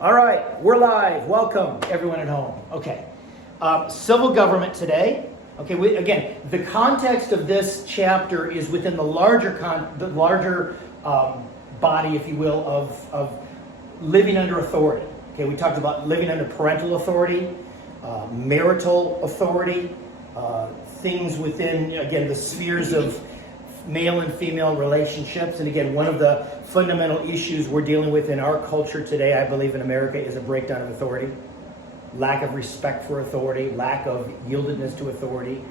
All right, we're live. Welcome, everyone at home. Okay, civil government today. Okay, again, the context of this chapter is within the larger body, if you will, of living under authority. Okay, we talked about living under parental authority, marital authority, things within, again, the spheres of male and female relationships. And again, one of the fundamental issues we're dealing with in our culture today, I believe in America, is a breakdown of authority. Lack of respect for authority, lack of yieldedness to authority.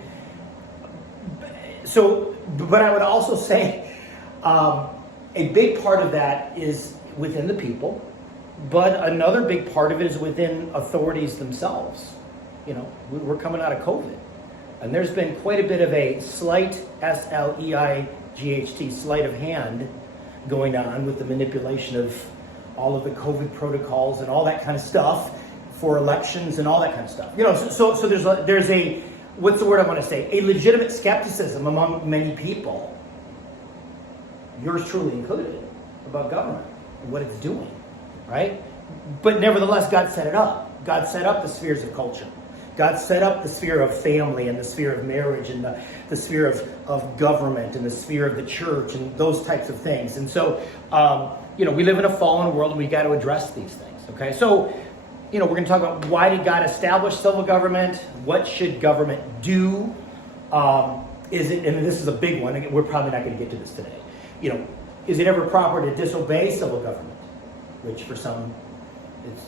So, but I would also say a big part of that is within the people, but another big part of it is within authorities themselves. You know, we're coming out of COVID, and there's been quite a bit of a slight, S-L-E-I-G-H-T, sleight of hand going on with the manipulation of all of the COVID protocols and all that kind of stuff for elections and all that kind of stuff. You know, so there's a what's the word I want to say? A legitimate skepticism among many people, yours truly included, about government and what it's doing, right? But nevertheless, God set it up. God set up the spheres of culture. God set up the sphere of family and the sphere of marriage and the sphere of government and the sphere of the church and those types of things. And so, you know, we live in a fallen world and we got to address these things, okay? So, you know, we're going to talk about why did God establish civil government? What should government do? Is it, and this is a big one, we're probably not going to get to this today. You know, is it ever proper to disobey civil government? Which for some,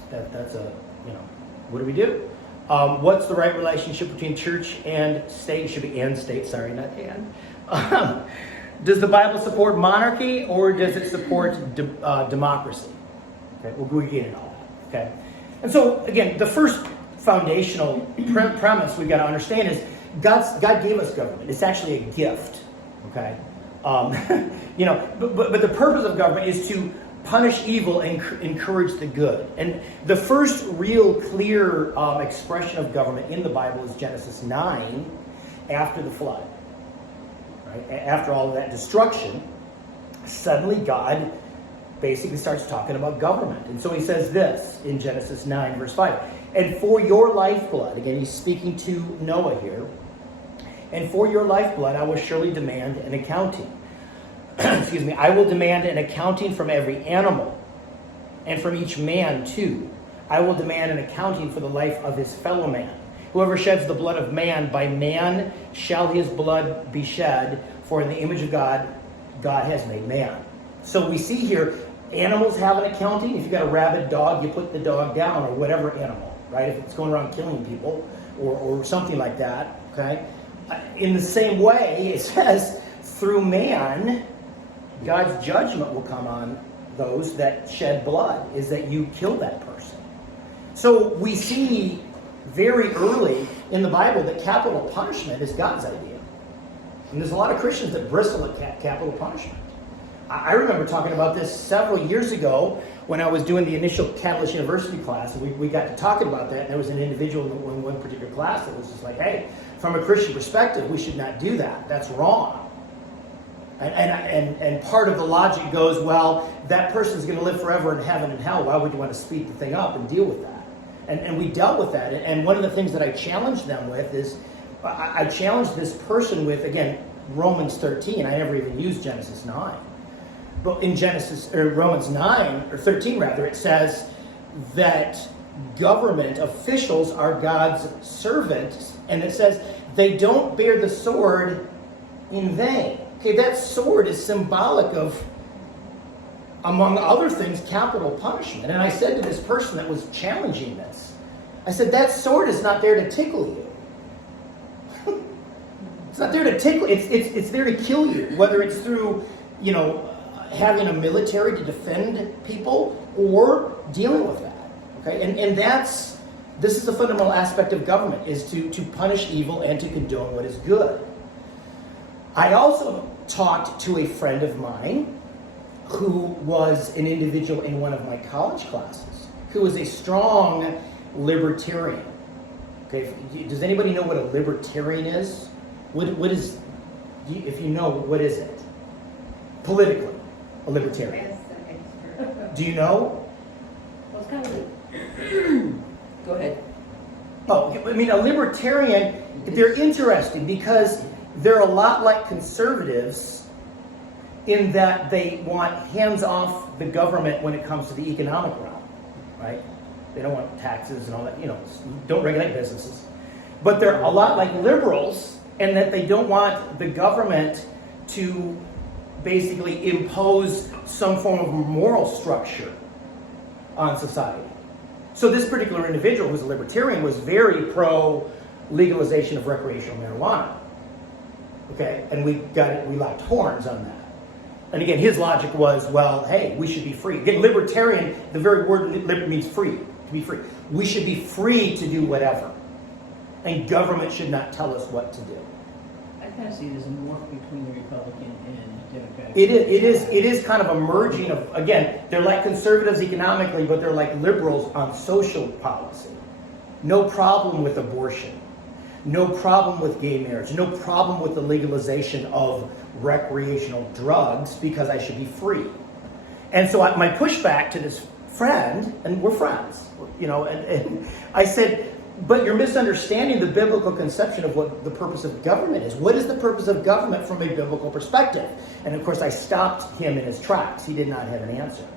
that's a, you know, what do we do? What's the right relationship between church and state? It should be and state, sorry, not and. Does the Bible support monarchy or does it support democracy? Okay, we'll get into all that, okay? And so, again, the first foundational premise we've got to understand is God gave us government. It's actually a gift, okay? You know, but the purpose of government is to punish evil and encourage the good. And the first real clear expression of government in the Bible is Genesis 9, after the flood. Right? After all of that destruction, suddenly God basically starts talking about government. And so he says this in Genesis 9, verse 5. And for your lifeblood, again, he's speaking to Noah here, and for your lifeblood I will surely demand an accounting. Excuse me, I will demand an accounting from every animal, and from each man too. I will demand an accounting for the life of his fellow man. Whoever sheds the blood of man, by man shall his blood be shed, for in the image of God, God has made man. So we see here, animals have an accounting. If you've got a rabid dog, you put the dog down, or whatever animal, right? If it's going around killing people, or something like that, okay? In the same way, it says, through man, God's judgment will come on those that shed blood, is that you kill that person. So we see very early in the Bible that capital punishment is God's idea. And there's a lot of Christians that bristle at capital punishment. I remember talking about this several years ago when I was doing the initial Catalyst University class. And we got to talking about that, and there was an individual in one particular class that was just like, hey, from a Christian perspective, we should not do that. That's wrong. And part of the logic goes, well, that person's going to live forever in heaven and hell. Why would you want to speed the thing up and deal with that? And we dealt with that. And one of the things that I challenged them with is, I challenged this person with, again, Romans 13. I never even used Genesis 9. But in Romans 9, or 13 rather, it says that government officials are God's servants. And it says they don't bear the sword in vain. Okay, that sword is symbolic of, among other things, capital punishment. And I said to this person that was challenging this, I said, that sword is not there to tickle you. It's not there to tickle, it's there to kill you, whether it's through, you know, having a military to defend people or dealing with that. Okay, and this is the fundamental aspect of government, is to punish evil and to condone what is good. I also talked to a friend of mine who was an individual in one of my college classes, who was a strong libertarian. Okay, does anybody know what a libertarian is? What is, if you know, what is it? Politically, a libertarian. Do you know? Well, it's kind of like I mean, a libertarian, they're interesting because they're a lot like conservatives in that they want hands off the government when it comes to the economic realm, right? They don't want taxes and all that, don't regulate businesses. But they're a lot like liberals in that they don't want the government to basically impose some form of moral structure on society. So this particular individual who's a libertarian was very pro legalization of recreational marijuana. Okay, and we locked horns on that. And again, his logic was, well, hey, we should be free. Again, libertarian, the very word liberty means free, to be free. We should be free to do whatever. And government should not tell us what to do. I kind of see it as a morph between the Republican and Democratic. It is kind of a merging of, again, they're like conservatives economically, but they're like liberals on social policy. No problem with abortion. No problem with gay marriage. No problem with the legalization of recreational drugs because I should be free. And so my pushback to this friend, and we're friends, and I said, but you're misunderstanding the biblical conception of what the purpose of government is. What is the purpose of government from a biblical perspective? And of course, I stopped him in his tracks. He did not have an answer.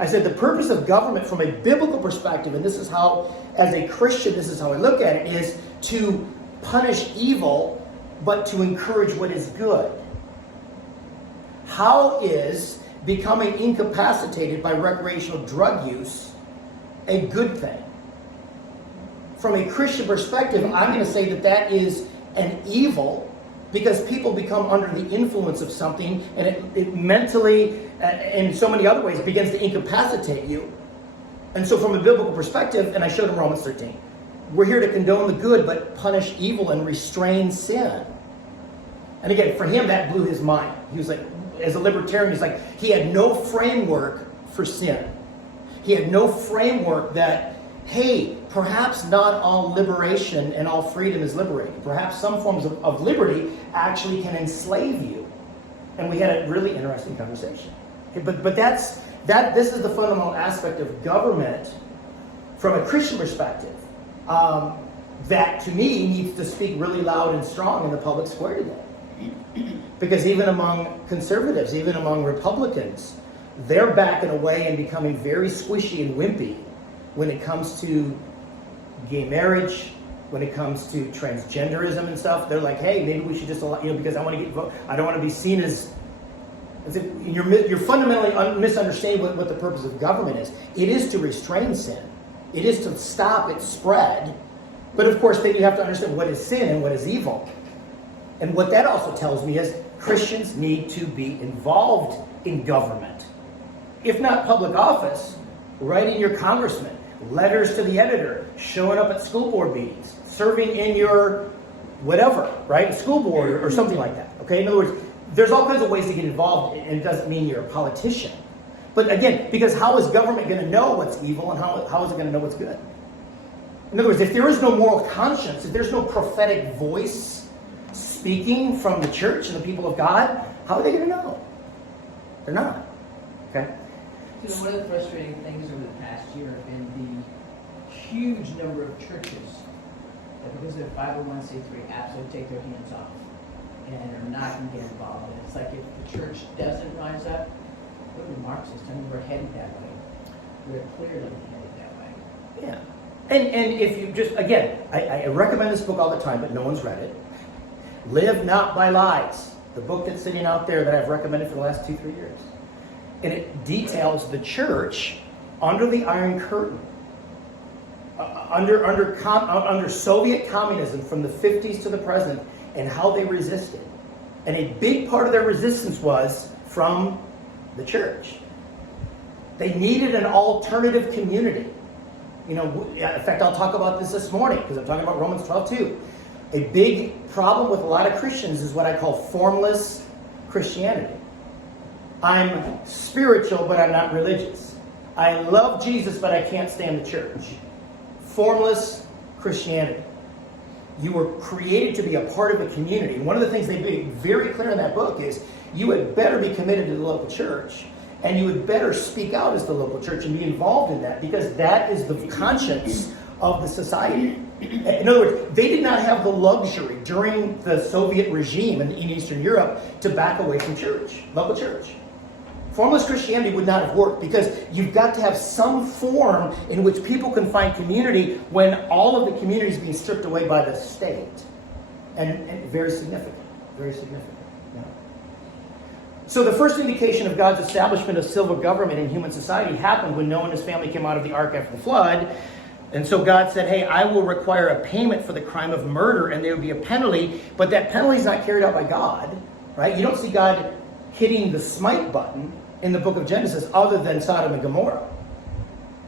I said, the purpose of government from a biblical perspective, and this is how, as a Christian, this is how I look at it, is to punish evil, but to encourage what is good. How is becoming incapacitated by recreational drug use a good thing? From a Christian perspective, I'm going to say that is an evil because people become under the influence of something and it mentally, in so many other ways, it begins to incapacitate you. And so from a biblical perspective, and I showed him Romans 13, we're here to condone the good but punish evil and restrain sin. And again, for him, that blew his mind. He was like, as a libertarian, he's like, he had no framework for sin. He had no framework that, hey, perhaps not all liberation and all freedom is liberating. Perhaps some forms of liberty actually can enslave you. And we had a really interesting conversation. Okay, but this is the fundamental aspect of government from a Christian perspective that, to me, needs to speak really loud and strong in the public square today. Because even among conservatives, even among Republicans, they're backing away and becoming very squishy and wimpy when it comes to gay marriage, when it comes to transgenderism and stuff. They're like, hey, maybe we should just allow, because I want to get vote. I don't want to be seen as if you're fundamentally misunderstanding what the purpose of government is. It is to restrain sin. It is to stop its spread. But of course, then you have to understand what is sin and what is evil. And what that also tells me is Christians need to be involved in government. If not public office, writing your congressman, letters to the editor, showing up at school board meetings, serving in your whatever, right? School board or something like that. Okay? In other words, there's all kinds of ways to get involved, and it doesn't mean you're a politician. But again, because how is government going to know what's evil and how is it going to know what's good? In other words, if there is no moral conscience, if there's no prophetic voice speaking from the church and the people of God, how are they going to know? They're not. Okay? One of the frustrating things over the past year have been the huge number of churches that, because they're 501c3, absolutely take their hands off and are not going to get involved. And it's like if the church doesn't rise up, look at Marxists. I mean, we're headed that way. We're clearly headed that way. Yeah. And if you just, again, I recommend this book all the time, but no one's read it. Live Not by Lies, the book that's sitting out there that I've recommended for the last 2-3 years. And it details the church under the Iron Curtain, under Soviet communism from the 50s to the present, and how they resisted. And a big part of their resistance was from the church. They needed an alternative community. In fact, I'll talk about this morning because I'm talking about Romans 12:2. A big problem with a lot of Christians is what I call formless Christianity. I'm spiritual, but I'm not religious. I love Jesus, but I can't stand the church. Formless Christianity. You were created to be a part of a community. One of the things they make very clear in that book is you had better be committed to the local church, and you had better speak out as the local church and be involved in that, because that is the conscience of the society. In other words, they did not have the luxury during the Soviet regime in Eastern Europe to back away from church, local church. Formless Christianity would not have worked because you've got to have some form in which people can find community when all of the community is being stripped away by the state. And very significant. Very significant. Yeah. So the first indication of God's establishment of civil government in human society happened when Noah and his family came out of the ark after the flood. And so God said, hey, I will require a payment for the crime of murder, and there will be a penalty, but that penalty is not carried out by God, right? You don't see God hitting the smite button in the book of Genesis other than Sodom and Gomorrah.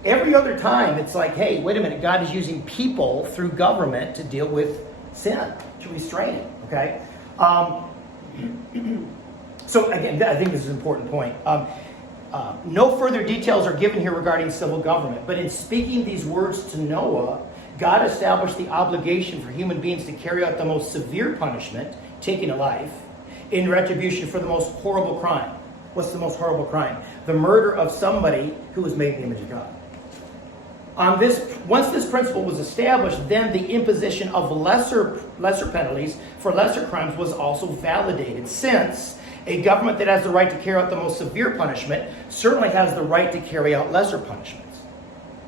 Every other time, it's like, hey, wait a minute, God is using people through government to deal with sin, to restrain it, okay? So again, I think this is an important point. No further details are given here regarding civil government, but in speaking these words to Noah, God established the obligation for human beings to carry out the most severe punishment, taking a life, in retribution for the most horrible crime. What's the most horrible crime? The murder of somebody who was made in the image of God. Once this principle was established, then the imposition of lesser penalties for lesser crimes was also validated, since a government that has the right to carry out the most severe punishment certainly has the right to carry out lesser punishments.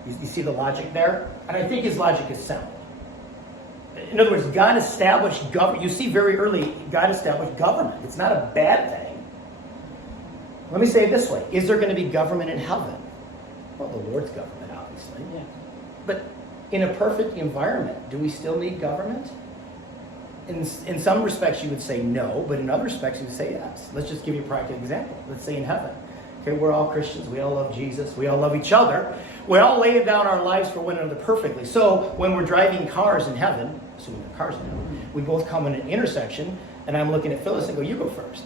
You see the logic there? And I think his logic is sound. In other words, God established government. You see very early, God established government. It's not a bad thing. Let me say it this way. Is there going to be government in heaven? Well, the Lord's government, obviously. Yeah. But in a perfect environment, do we still need government? In some respects, you would say no, but in other respects, you would say yes. Let's just give you a practical example. Let's say in heaven. Okay, we're all Christians. We all love Jesus. We all love each other. We all lay down our lives for one another perfectly. So when we're driving cars in heaven, assuming there are cars in heaven, we both come in an intersection, and I'm looking at Phyllis and go, you go first.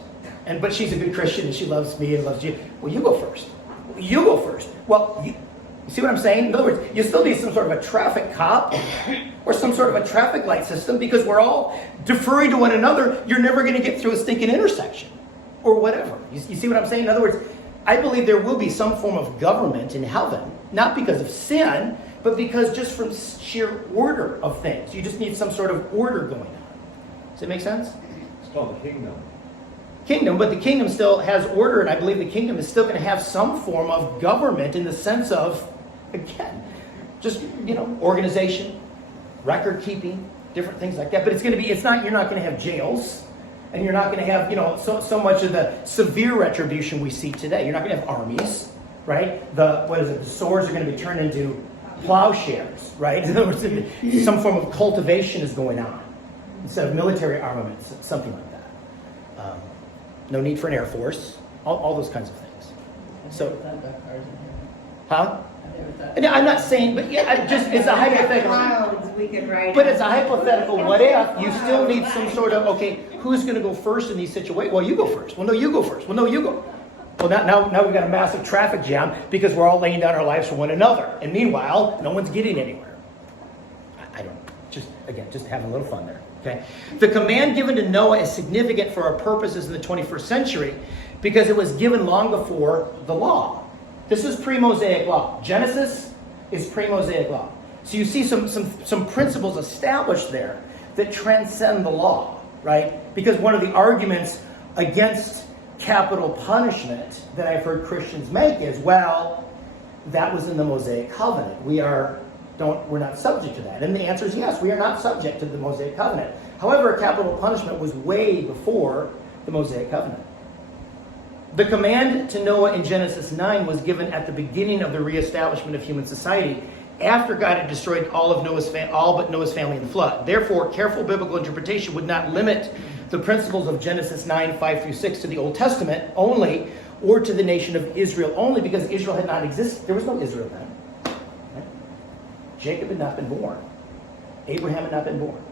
But she's a good Christian, and she loves me and loves you. Well, you go first. You go first. Well, you see what I'm saying? In other words, you still need some sort of a traffic cop or some sort of a traffic light system because we're all deferring to one another. You're never going to get through a stinking intersection or whatever. You see what I'm saying? In other words, I believe there will be some form of government in heaven, not because of sin, but because just from sheer order of things. You just need some sort of order going on. Does that make sense? It's called the kingdom. Kingdom, but the kingdom still has order, and I believe the kingdom is still going to have some form of government in the sense of, again, just, organization, record keeping, different things like that. But you're not going to have jails, and you're not going to have, so much of the severe retribution we see today. You're not going to have armies, right? The swords are going to be turned into plowshares, right? In other words, some form of cultivation is going on instead of military armaments, something like that. No need for an air force, all those kinds of things. I've never thought about cars in heaven. Huh? I've never thought. And I'm not saying, but yeah, it's a hypothetical. Clouds we could ride But on. it's a hypothetical what if. You still need some sort of, okay, who's going to go first in these situations? Well, you go first. Well, no, you go first. Well, no, you go. Well, now we've got a massive traffic jam because we're all laying down our lives for one another. And meanwhile, no one's getting anywhere. I don't, just having a little fun there. Okay. The command given to Noah is significant for our purposes in the 21st century because it was given long before the law. This is pre-Mosaic law. Genesis is pre-Mosaic law. So you see some principles established there that transcend the law, right? Because one of the arguments against capital punishment that I've heard Christians make is, well, that was in the Mosaic covenant. We're not subject to that. And the answer is yes, we are not subject to the Mosaic covenant. However, capital punishment was way before the Mosaic covenant. The command to Noah in Genesis 9 was given at the beginning of the reestablishment of human society after God had destroyed all but Noah's family in the flood. Therefore, careful biblical interpretation would not limit the principles of Genesis 9, 5 through 6 to the Old Testament only or to the nation of Israel only because Israel had not existed. There was no Israel then. Jacob had not been born. Abraham had not been born.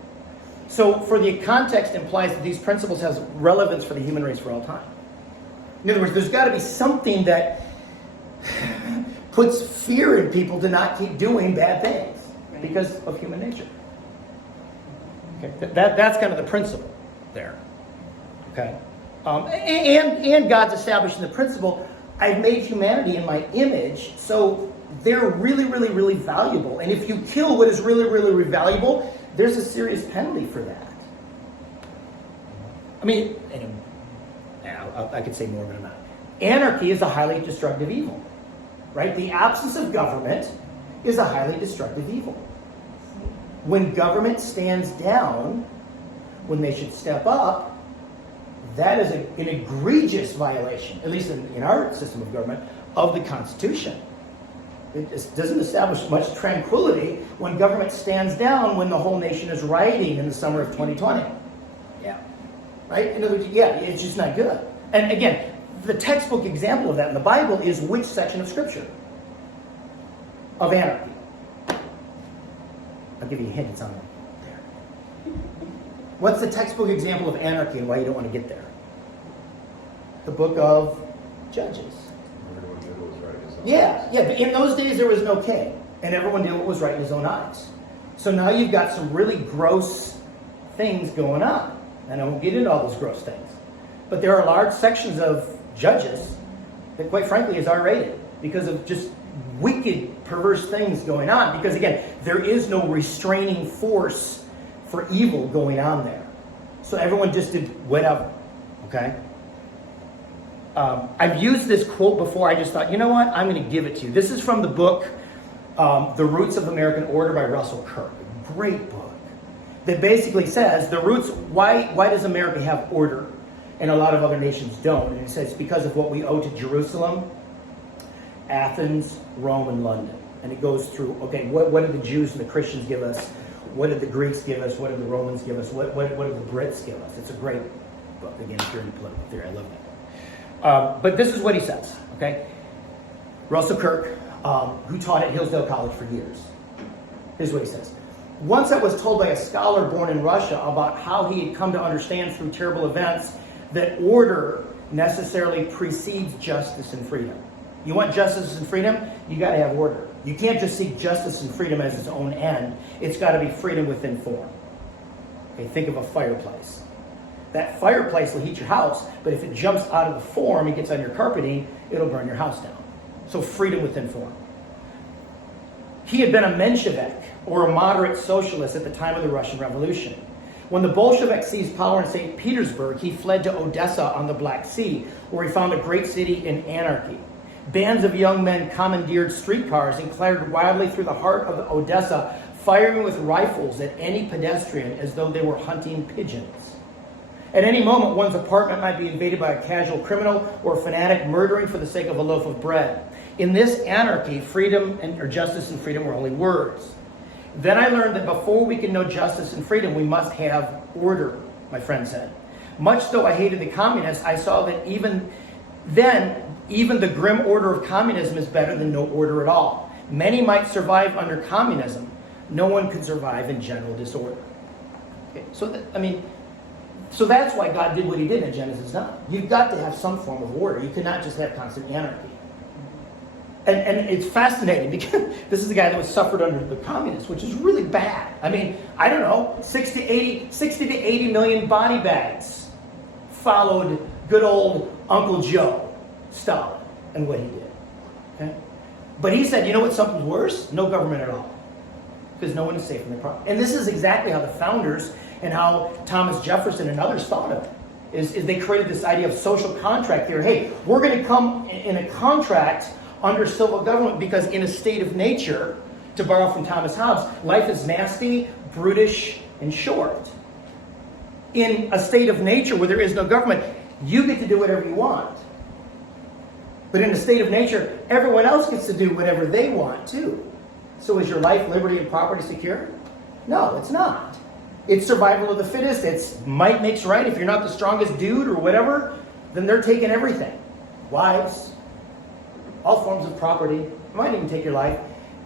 So for the context implies that these principles has relevance for the human race for all time. In other words, there's got to be something that puts fear in people to not keep doing bad things because of human nature. Okay, that's kind of the principle there. Okay, and God's establishing the principle. I've made humanity in my image, so they're really, really, really valuable. And if you kill what is really, really, really valuable, there's a serious penalty for that. I mean, I could say more, but I'm not. Anarchy is a highly destructive evil, right? The absence of government is a highly destructive evil. When government stands down, when they should step up, that is an egregious violation, at least in our system of government, of the Constitution. It just doesn't establish much tranquility when government stands down when the whole nation is rioting in the summer of 2020. Yeah. Right? In other words, yeah, it's just not good. And again, the textbook example of that in the Bible is which section of Scripture? Of anarchy. I'll give you a hint, it's on there. What's the textbook example of anarchy and why you don't want to get there? The book of Judges. Everyone did what was right in his own Yeah, but in those days there was no king, and everyone did what was right in his own eyes. So now you've got some really gross things going on. And I won't get into all those gross things. But there are large sections of Judges that, quite frankly, is R-rated because of just wicked, perverse things going on. Because, again, there is no restraining force for evil going on there. So everyone just did whatever, okay? I've used this quote before. I just thought, you know what? I'm going to give it to you. This is from the book, The Roots of American Order by Russell Kirk. A great book. That basically says the roots, why does America have order and a lot of other nations don't? And it says because of what we owe to Jerusalem, Athens, Rome, and London. And it goes through, okay, what did the Jews and the Christians give us? What did the Greeks give us? What did the Romans give us? What did the Brits give us? It's a great book. Again, if you're into political theory, I love that. But this is what he says, okay? Russell Kirk, who taught at Hillsdale College for years. Here's what he says. Once I was told by a scholar born in Russia about how he had come to understand through terrible events that order necessarily precedes justice and freedom. You want justice and freedom? You got to have order. You can't just seek justice and freedom as its own end. It's got to be freedom within form. Okay, think of a fireplace. That fireplace will heat your house, but if it jumps out of the form and gets on your carpeting, it'll burn your house down. So freedom within form. He had been a Menshevik, or a moderate socialist at the time of the Russian Revolution. When the Bolsheviks seized power in St. Petersburg, he fled to Odessa on the Black Sea, where he found a great city in anarchy. Bands of young men commandeered streetcars and clattered wildly through the heart of Odessa, firing with rifles at any pedestrian as though they were hunting pigeons. At any moment, one's apartment might be invaded by a casual criminal or a fanatic murdering for the sake of a loaf of bread. In this anarchy, freedom or justice and freedom were only words. Then I learned that before we can know justice and freedom, we must have order, my friend said. Much though I hated the communists, I saw that even then, even the grim order of communism is better than no order at all. Many might survive under communism. No one could survive in general disorder. Okay, so that's why God did what he did in Genesis 9. You've got to have some form of order. You cannot just have constant anarchy. And it's fascinating because this is the guy that was suffered under the communists, which is really bad. I mean, I don't know, 60 to 80 million body bags followed good old Uncle Joe, Stalin, and what he did. Okay? But he said, you know what, something's worse? No government at all. Because no one is safe from their property. And this is exactly how the founders and how Thomas Jefferson and others thought of it. Is they created this idea of social contract theory. Hey, we're going to come in a contract under civil government because in a state of nature, to borrow from Thomas Hobbes, life is nasty, brutish, and short. In a state of nature where there is no government, you get to do whatever you want. But in a state of nature, everyone else gets to do whatever they want too. So is your life, liberty, and property secure? No, it's not. It's survival of the fittest. It's might makes right. If you're not the strongest dude or whatever, then they're taking everything. Wives, all forms of property. They might even take your life.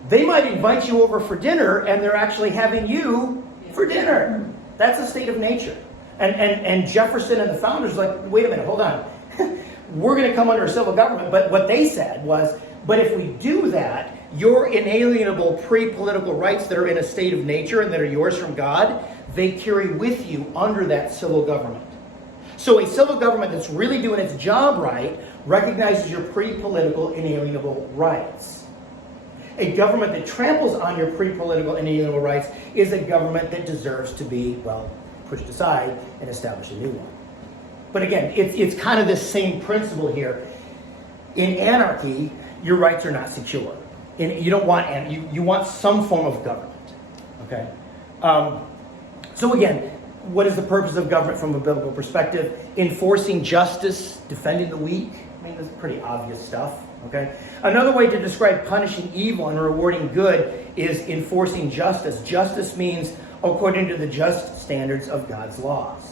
They might invite you over for dinner and they're actually having you for dinner. That's a state of nature. And Jefferson and the founders were like, wait a minute, hold on. We're going to come under a civil government. But what they said was, but if we do that, your inalienable pre-political rights that are in a state of nature and that are yours from God, they carry with you under that civil government. So a civil government that's really doing its job right recognizes your pre-political inalienable rights. A government that tramples on your pre-political and inalienable rights is a government that deserves to be, well, pushed aside and establish a new one. But again, it's kind of the same principle here. In anarchy, your rights are not secure. You don't want you want some form of government. Okay. So again, what is the purpose of government from a biblical perspective? Enforcing justice, defending the weak. I mean, that's pretty obvious stuff. Okay. Another way to describe punishing evil and rewarding good is enforcing justice. Justice means according to the just standards of God's laws.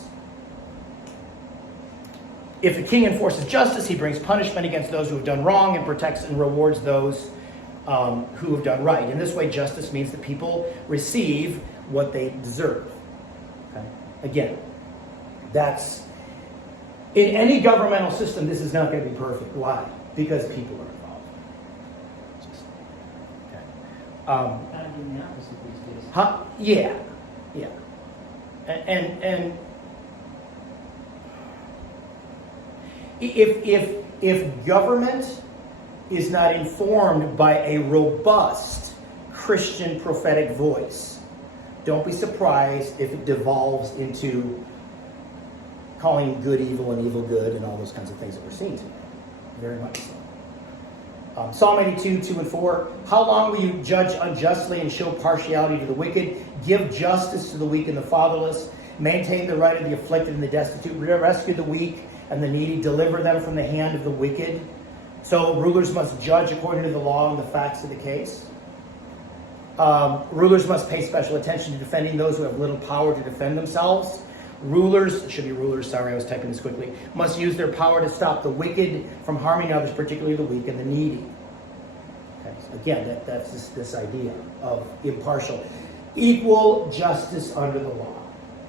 If the king enforces justice, he brings punishment against those who have done wrong and protects and rewards those who have done right. In this way, justice means that people receive what they deserve. Okay? Again, that's in any governmental system. This is not going to be perfect. Why? Because people are involved. Okay. Kind of doing the opposite these days. Huh? Yeah. And if government is not informed by a robust Christian prophetic voice, don't be surprised if it devolves into calling good evil and evil good and all those kinds of things that we're seeing today. Very much so. Psalm 82, 2 and 4. How long will you judge unjustly and show partiality to the wicked? Give justice to the weak and the fatherless. Maintain the right of the afflicted and the destitute. Rescue the weak and the needy. Deliver them from the hand of the wicked. So rulers must judge according to the law and the facts of the case. Rulers must pay special attention to defending those who have little power to defend themselves. Rulers, it should be rulers, sorry, I was typing this quickly, must use their power to stop the wicked from harming others, particularly the weak and the needy. Okay, so again, that's this idea of impartial. Equal justice under the law.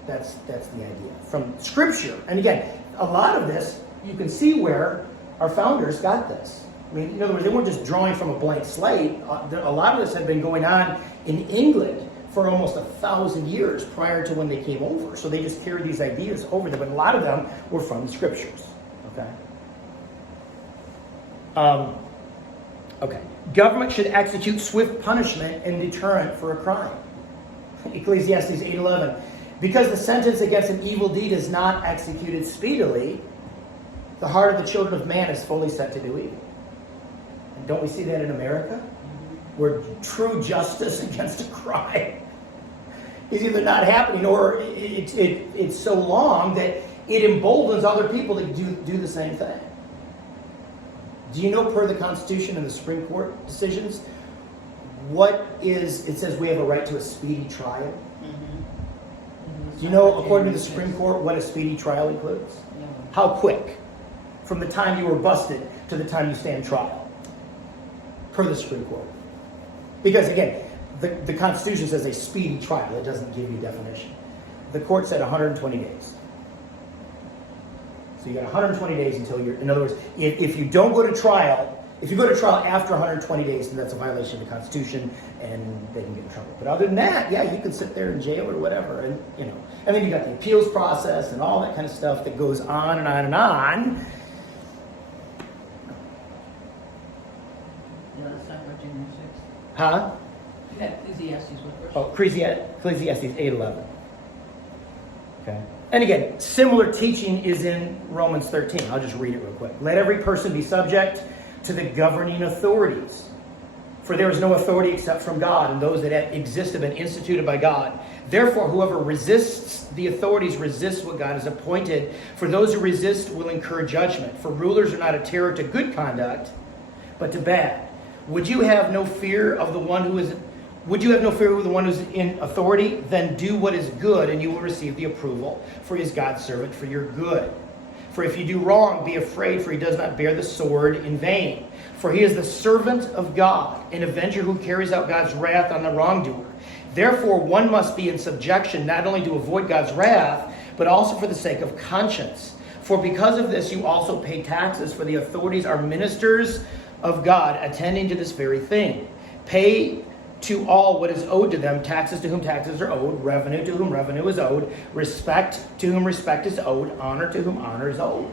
That's the idea. From Scripture. And again, a lot of this, you can see where our founders got this. I mean, in other words, they weren't just drawing from a blank slate. A lot of this had been going on in England for almost 1,000 years prior to when they came over. So they just carried these ideas over them, but a lot of them were from the Scriptures. Okay? Okay. Government should execute swift punishment and deterrent for a crime. Ecclesiastes 8:11. Because the sentence against an evil deed is not executed speedily, the heart of the children of man is fully set to do evil. And don't we see that in America? Where true justice against a crime is either not happening or it's so long that it emboldens other people to do the same thing. Do you know, per the Constitution and the Supreme Court decisions, it says we have a right to a speedy trial? Do you know, according to the Supreme Court, what a speedy trial includes? How quick? From the time you were busted to the time you stand trial. Per the Supreme Court. Because again, the Constitution says a speedy trial. It doesn't give you a definition. The court said 120 days. So you got 120 days until you're, in other words, if you don't go to trial, if you go to trial after 120 days, then that's a violation of the Constitution and they can get in trouble. But other than that, yeah, you can sit there in jail or whatever. And and then you got the appeals process and all that kind of stuff that goes on and on and on. Let's talk about January 6th. Huh? Yeah, Ecclesiastes, what verse? Oh, Ecclesiastes 8:11. Okay. And again, similar teaching is in Romans 13. I'll just read it real quick. Let every person be subject to the governing authorities. For there is no authority except from God, and those that exist have been instituted by God. Therefore, whoever resists the authorities resists what God has appointed. For those who resist will incur judgment. For rulers are not a terror to good conduct, but to bad. Would you have no fear of the one who is in authority? Then do what is good, and you will receive the approval. For he is God's servant for your good. For if you do wrong, be afraid, for he does not bear the sword in vain. For he is the servant of God, an avenger who carries out God's wrath on the wrongdoer. Therefore, one must be in subjection, not only to avoid God's wrath, but also for the sake of conscience. For because of this, you also pay taxes, for the authorities are ministers of God, attending to this very thing. Pay to all what is owed to them, taxes to whom taxes are owed, revenue to whom revenue is owed, respect to whom respect is owed, honor to whom honor is owed.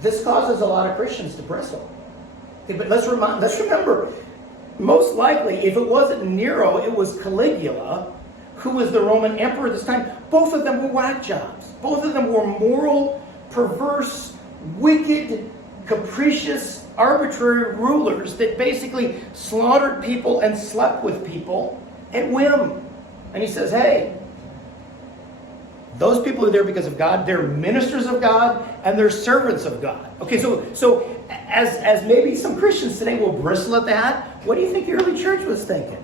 This causes a lot of Christians to bristle. Okay, but let's remember, most likely, if it wasn't Nero, it was Caligula, who was the Roman emperor at this time. Both of them were whack jobs. Both of them were moral, perverse, wicked, capricious, arbitrary rulers that basically slaughtered people and slept with people at whim. And he says, hey, those people are there because of God. They're ministers of God and they're servants of God. Okay, so as maybe some Christians today will bristle at that, what do you think the early church was thinking?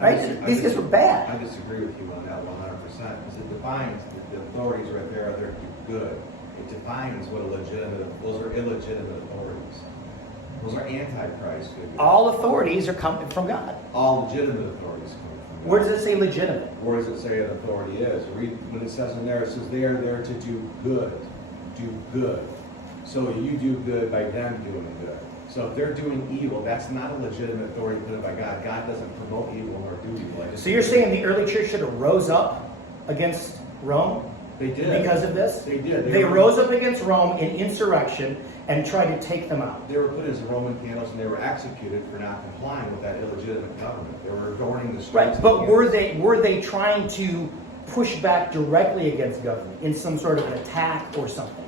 Right? These guys were bad. I disagree with you on that 100% because it defines the authorities right there are there to do good. It defines what those are illegitimate authorities. Those are antichrist figures. All authorities are coming from God. All legitimate authorities come from God. Where does it say legitimate? Where does it say an authority is? Read when it says in there, it says they are there to do good. Do good. So you do good by them doing good. So if they're doing evil, that's not a legitimate authority put by God. God doesn't promote evil nor do evil. So you're saying the early church should have rose up against Rome? They did. Because of this? They did. They rose up against Rome in insurrection and tried to take them out. They were put as Roman candles and they were executed for not complying with that illegitimate government. They were adorning the streets. Right, but were they trying to push back directly against government in some sort of an attack or something?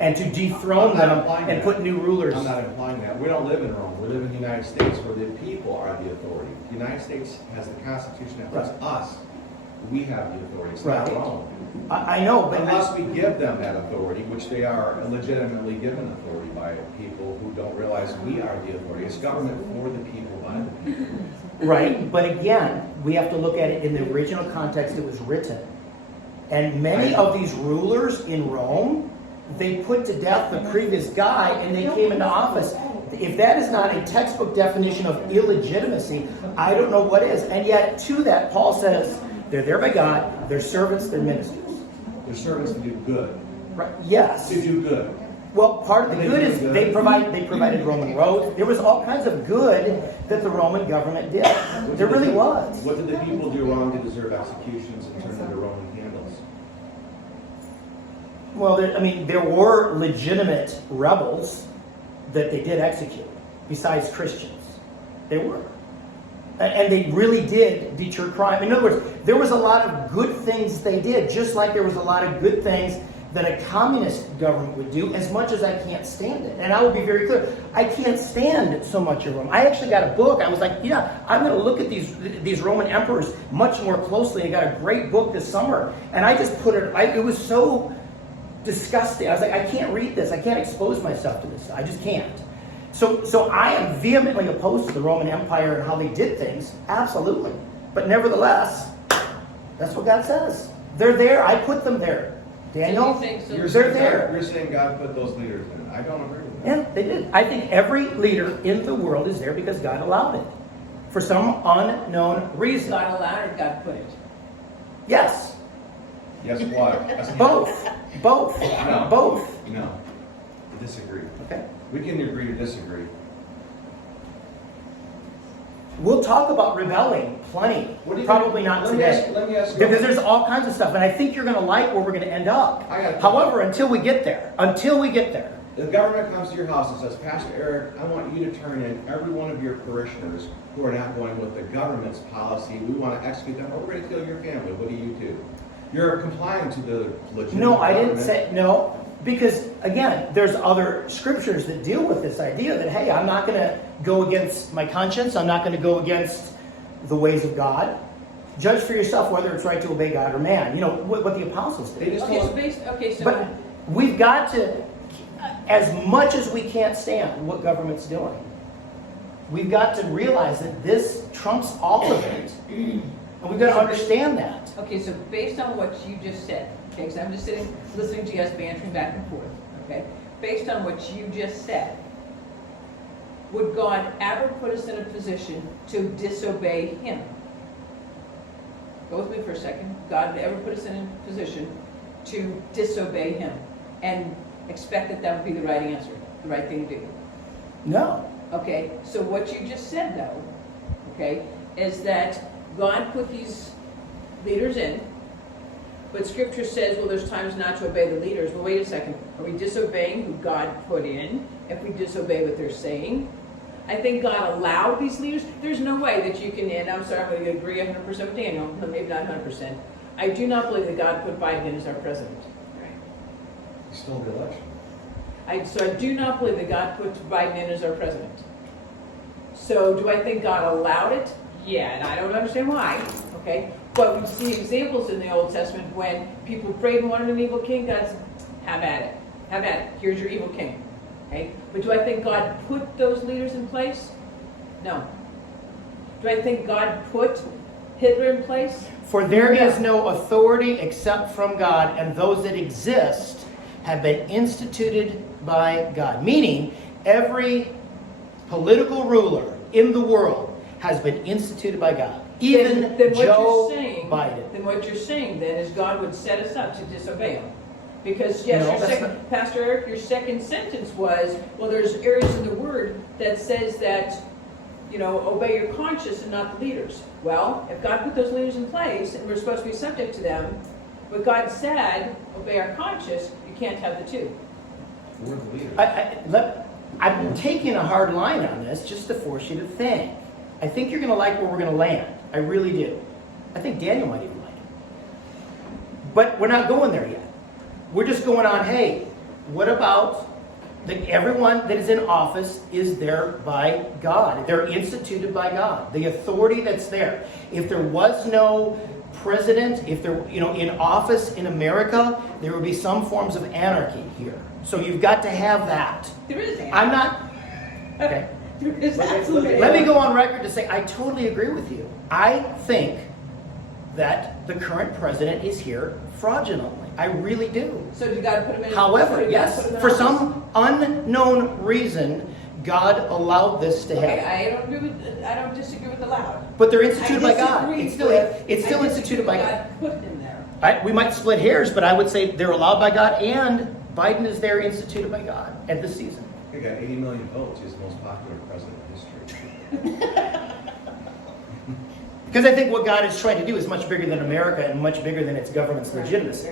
And to dethrone them and put new rulers? I'm not implying that. We don't live in Rome. We live in the United States where the people are the authority. The United States has the Constitution that puts us. We have the authority. It's not Rome. I know, but unless we give them that authority, which they are legitimately given authority by people who don't realize we are the authority. It's government for the people, by the people. Right, but again, we have to look at it in the original context it was written. And many of these rulers in Rome, they put to death the previous guy and they came into office. If that is not a textbook definition of illegitimacy, I don't know what is. And yet, to that, Paul says, they're there by God, they're servants, they're ministers. They're servants to do good. Right? Yes. To do good. Well, part of the good is they provided Roman roads. There was all kinds of good that the Roman government did. There really was. What did the people do wrong to deserve executions and turn into Roman candles? Well, there were legitimate rebels that they did execute, besides Christians. They were. And they really did deter crime. In other words, there was a lot of good things they did, just like there was a lot of good things that a communist government would do, as much as I can't stand it. And I will be very clear, I can't stand so much of Rome. I actually got a book. I was like, I'm going to look at these Roman emperors much more closely. I got a great book this summer. And I just put it, it was so disgusting. I was like, I can't read this. I can't expose myself to this. I just can't. So I am vehemently opposed to the Roman Empire and how they did things. Absolutely. But nevertheless, that's what God says. They're there. I put them there. Daniel, they're there. You're saying God put those leaders in. I don't agree with that. Yeah, they did. I think every leader in the world is there because God allowed it. For some unknown reason. God allowed it, God put it. Yes. Yes, what? Both. No. Both. No. I disagree. Okay. We can agree to disagree. We'll talk about rebelling plenty. What do you Probably think? not Let today. me ask you. Because there's all kinds of stuff, and I think you're going to like where we're going to end up. However, until we get there, the government comes to your house and says, Pastor Eric, I want you to turn in every one of your parishioners who are not going with the government's policy. We want to execute them, or we're going to kill your family. What do you do? You're complying to the legitimate No, I didn't government. say no. Because, again, there's other scriptures that deal with this idea that, hey, I'm not going to go against my conscience. I'm not going to go against the ways of God. Judge for yourself whether it's right to obey God or man. You know, what the apostles did. But we've got to, as much as we can't stand what government's doing, we've got to realize that this trumps all of it. And we've got to understand that. Okay, so based on what you just said, okay, because I'm just sitting, listening to you guys bantering back and forth, okay? Based on what you just said, would God ever put us in a position to disobey Him? Go with me for a second. God would ever put us in a position to disobey Him and expect that that would be the right answer, the right thing to do? No. Okay, so what you just said, though, okay, is that God put these leaders in, but Scripture says, well, there's times not to obey the leaders. Well, wait a second. Are we disobeying who God put in? if we disobey what they're saying. I think God allowed these leaders. There's no way that you can, and I'm sorry, I'm going to agree 100% with Daniel, but maybe not 100%. I do not believe that God put Biden in as our president. He stole the election. So I do not believe that God put Biden in as our president. So do I think God allowed it? Yeah, and I don't understand why. Okay, but we see examples in the Old Testament when people prayed and wanted an evil king. God said, "Have at it, have at it. Here's your evil king." Okay, but do I think God put those leaders in place? No. Do I think God put Hitler in place? For there is no authority except from God, and those that exist have been instituted by God. Meaning, every political ruler in the world has been instituted by God. Even then what Joe you're saying, Biden. Then what you're saying then is God would set us up to disobey him. Because yes, No, your that's second, Pastor Eric, your second sentence was, well, there's areas in the Word that says that, obey your conscience and not the leaders. Well, if God put those leaders in place and we're supposed to be subject to them, but God said, obey our conscience, you can't have the two. We're the leaders. I'm taking a hard line on this just to force you to think. I think you're going to like where we're going to land. I really do. I think Daniel might even like it. But we're not going there yet. We're just going on, hey, what about everyone that is in office is there by God? They're instituted by God. The authority that's there. If there was no president, if there, in office in America, there would be some forms of anarchy here. So you've got to have that. There is anarchy. I'm not. Okay. There is absolutely. Let me go on record to say I totally agree with you. I think that the current president is here fraudulently. I really do. So you got to put him in. However, yes, for some unknown reason, God allowed this to Okay, happen. I don't disagree with allowed. But they're instituted by God. I It's disagree still with- instituted by God. God put him there. We might split hairs, but I would say they're allowed by God, and Biden is there instituted by God at this season. He got 80 million votes. He's the most popular president in history. Because I think what God is trying to do is much bigger than America and much bigger than its government's legitimacy.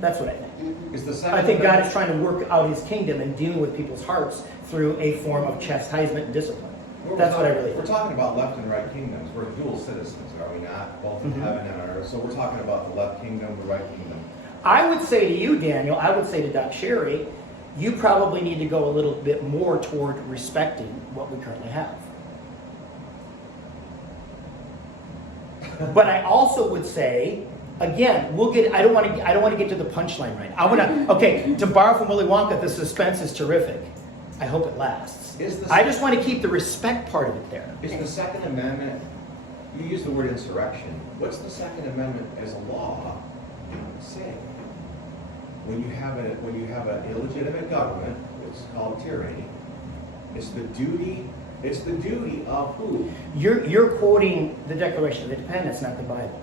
That's what I think. Is the second I think God Amendment- is trying to work out his kingdom and dealing with people's hearts through a form of chastisement and discipline. That's what I really We're think. talking about left and right kingdoms. We're dual citizens, are we not? Both in Mhm. heaven and on earth. So we're talking about the left kingdom, the right kingdom. I would say to you, Daniel, I would say to Doc Sherry, you probably need to go a little bit more toward respecting what we currently have. But I also would say, again, I don't want to get to the punchline right now. Okay, to borrow from Willy Wonka, the suspense is terrific. I hope it lasts. I just want to keep the respect part of it there. Is the Second Amendment, you use the word insurrection, what's the Second Amendment as a law say? When you have an illegitimate government, it's called tyranny, it's the duty of who? You're quoting the Declaration of Independence, not the Bible.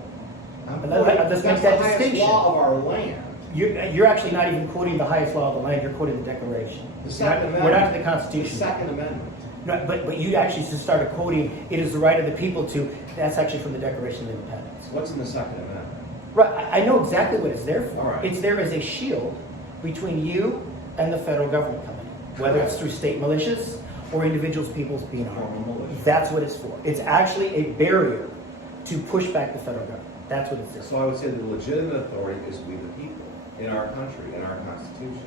I'm Let's quoting- make that's that the highest distinction. law of our land. You're actually not even quoting the highest law of the land. You're quoting the Declaration. The Second We're not to the The Constitution. Second Amendment. No, but you actually just started quoting, "It is the right of the people to." That's actually from the Declaration of Independence. What's in the Second Amendment? Right. I know exactly what it's there for. All right. It's there as a shield between you and the federal government coming in, whether it's through state militias or individuals, peoples being Formal harmed. militia. That's what it's for. It's actually a barrier to push back the federal government. That's what it's there for. So I would say the legitimate authority is we the people, in our country, in our Constitution.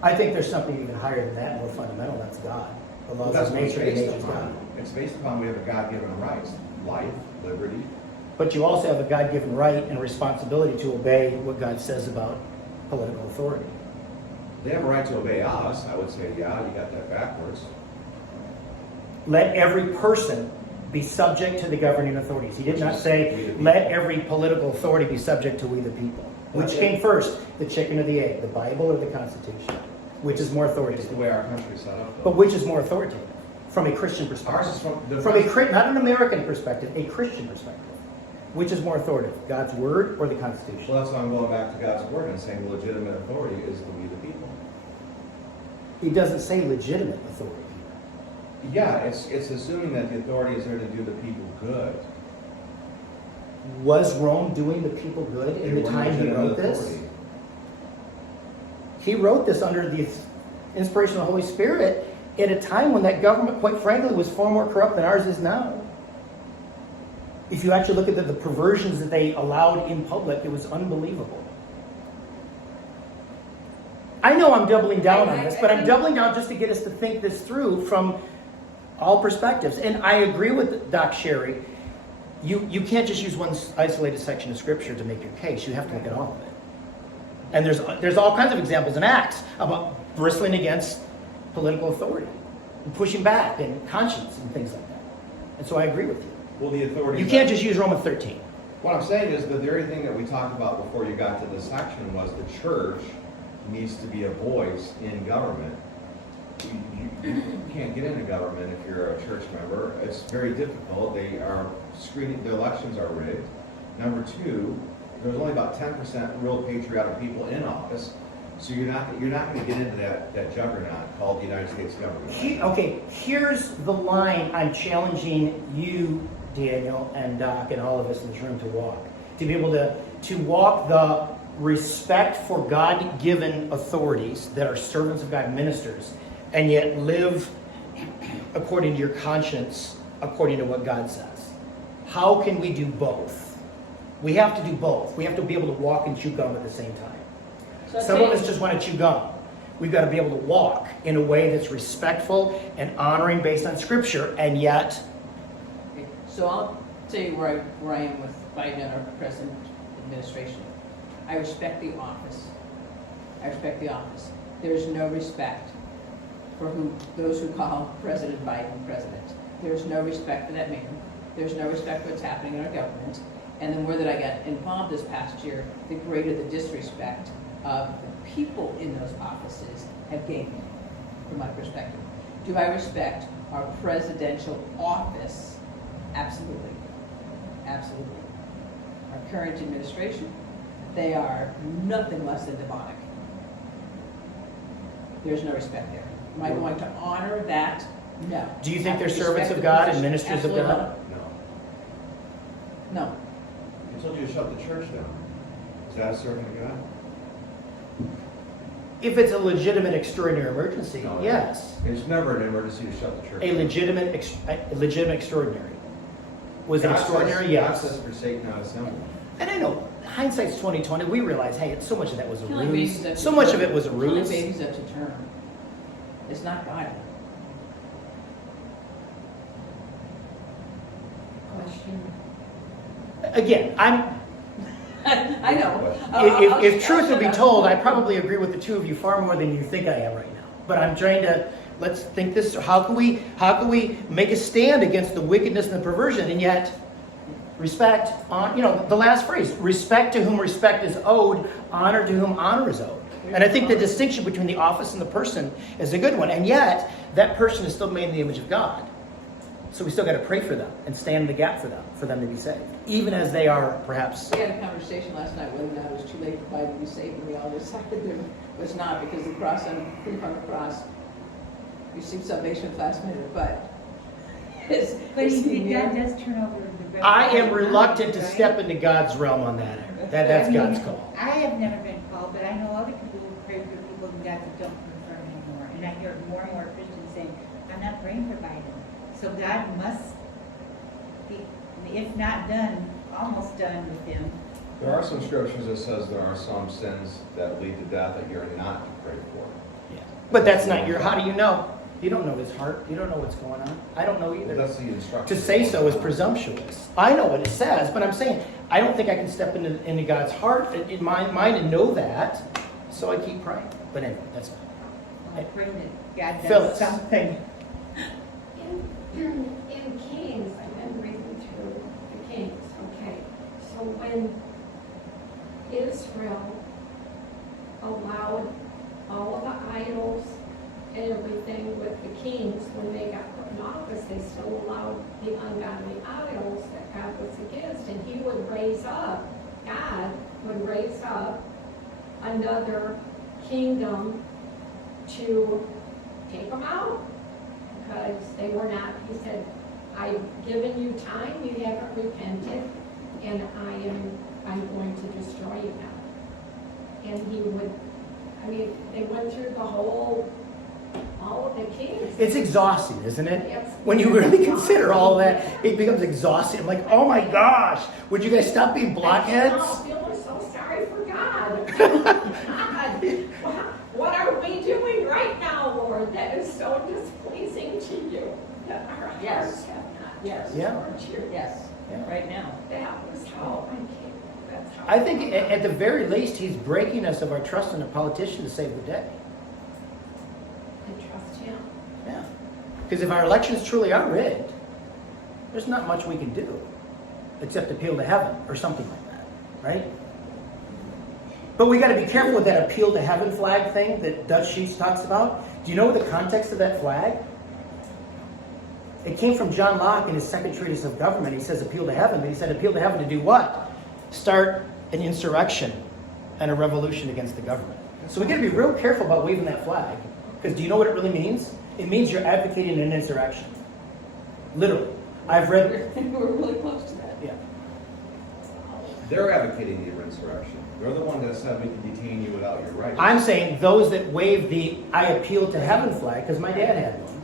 I think there's something even higher than that, more fundamental. That's God. The But laws that's of what it's nature and based nature's God. upon. It's based upon we have a God-given rights, life, liberty. But you also have a God-given right and responsibility to obey what God says about political authority. They have a right to obey us. I would say, yeah, you got that backwards. Let every person be subject to the governing authorities. He did not say, let every political authority be subject to we the people. Which came first, the chicken or the egg, the Bible or the Constitution? Which is more It's the authoritative? way our country's set up. But which is more authoritative? From a Christian perspective. Ours is Not an American perspective, a Christian perspective. Which is more authoritative, God's Word or the Constitution? Well, that's why I'm going back to God's word and saying the legitimate authority is the we the people. He doesn't say legitimate authority. Yeah, it's assuming that the authority is there to do the people good. Was Rome doing the people good in the They were time he legitimate wrote this? authority. He wrote this under inspiration of the Holy Spirit at a time when that government, quite frankly, was far more corrupt than ours is now. If you actually look at the perversions that they allowed in public, it was unbelievable. I know I'm doubling down on this, but I'm doubling down just to get us to think this through from all perspectives. And I agree with Doc Sherry. You can't just use one isolated section of Scripture to make your case. You have to look at all of it. And there's all kinds of examples in Acts about bristling against political authority and pushing back and conscience and things like that. And so I agree with you. Well, the authority. You can't just use Romans 13. What I'm saying is the very thing that we talked about before you got to this section was the church needs to be a voice in government. You can't get into government if you're a church member. It's very difficult. They are screening, the elections are rigged. Number two, there's only about 10% real patriotic people in office. So you're not going to get into that juggernaut called the United States government. Okay, here's the line I'm challenging you, Daniel, and Doc, and all of us in this room to walk. To be able to walk the respect for God-given authorities that are servants of God, ministers, and yet live according to your conscience, according to what God says. How can we do both? We have to do both. We have to be able to walk and chew gum at the same time. So Some of us just want to chew gum. We've got to be able to walk in a way that's respectful and honoring based on Scripture, and yet... Okay, so I'll tell you where I am with Biden and our present administration. I respect the office. I respect the office. There's no respect for those who call President Biden president. There's no respect for that man. There's no respect for what's happening in our government. And the more that I got involved this past year, the greater the disrespect of the people in those offices have gained, from my perspective. Do I respect our presidential office? Absolutely. Absolutely. Our current administration, they are nothing less than demonic. There's no respect there. Am I going to honor that? No. Do you think I they're respect servants of the God and position. ministers of Absolutely God? No. No. I told you to shut the church down. Is that a servant of God? If it's a legitimate extraordinary emergency, No, yes. It's never an emergency to shut the church A down. legitimate extraordinary. Was it God extraordinary? says, Yes. God says forsake not assembly. And I know, hindsight's 2020, we realize, hey, so much of that was a Killing babies up ruse. to So much term. of it was a Killing ruse. babies up to term. It's not godly. Question. Again, I know. if truth would be told, I probably agree with the two of you far more than you think I am right now. But I'm trying to, let's think this, how can we make a stand against the wickedness and the perversion, and yet respect, the last phrase, respect to whom respect is owed, honor to whom honor is owed. And I think the distinction between the office and the person is a good one. And yet, that person is still made in the image of God. So we still got to pray for them and stand in the gap for them to be saved. Even as they are perhaps... We had a conversation last night whether or not it was too late for Biden to be saved, and we all decided there was not, because the cross on the cross received salvation at the last minute, but it's God does turn over the red. I am reluctant to right? step into God's realm on that. That's I mean, God's call. I have never been called, but I know other people who pray for people in God that don't confirm anymore. And I hear more and more Christians saying, I'm not praying for Biden. So God must be, if not done, almost done with him. There are some scriptures that says there are some sins that lead to death that you're not to pray for. Yeah. But that's not how do you know? You don't know his heart. You don't know what's going on. I don't know Well, either. that's the instruction. To say so is presumptuous. I know what it says, but I'm saying I don't think I can step into God's heart, in my mind, and know that. So I keep praying. But anyway, that's fine. I'm praying that God does Phyllis. something. In Kings, I've been reading through the Kings, okay? So when Israel allowed all of the idols and everything with the kings, when they got put in office, they still allowed the ungodly idols that God was against, and he would raise up, God would raise up another kingdom to take them out. Because they were not, he said, I've given you time, you haven't repented, and I'm going to destroy you now. And he would, they went through the whole all of the kings. It's exhausting, isn't it? Yes. When you really consider all that, it becomes exhausting. I'm like, oh my gosh, would you guys stop being blockheads? I feel so sorry for God. God, what are we doing right now, Lord, that is so displeasing to you? That our Yes. hearts have not Yes. Yeah. turned towards you. Yes, Yeah. right now. That was how I came. That's how I think at the very least, he's breaking us of our trust in a politician to save the day. I trust him. Yeah. Because if our elections truly are rigged, there's not much we can do except appeal to heaven or something like that, right? But we got to be careful with that appeal to heaven flag thing that Dutch Sheets talks about. Do you know the context of that flag? It came from John Locke in his second treatise of government. He says appeal to heaven, but he said appeal to heaven to do what? Start an insurrection and a revolution against the government. So we got to be real careful about waving that flag. Because do you know what it really means? It means you're advocating an insurrection. Literally. I've read... We're really close to that. Yeah. They're advocating the insurrection. They're the one that said we can detain you without your rights. I'm saying those that wave the I appeal to heaven flag, because my dad had one.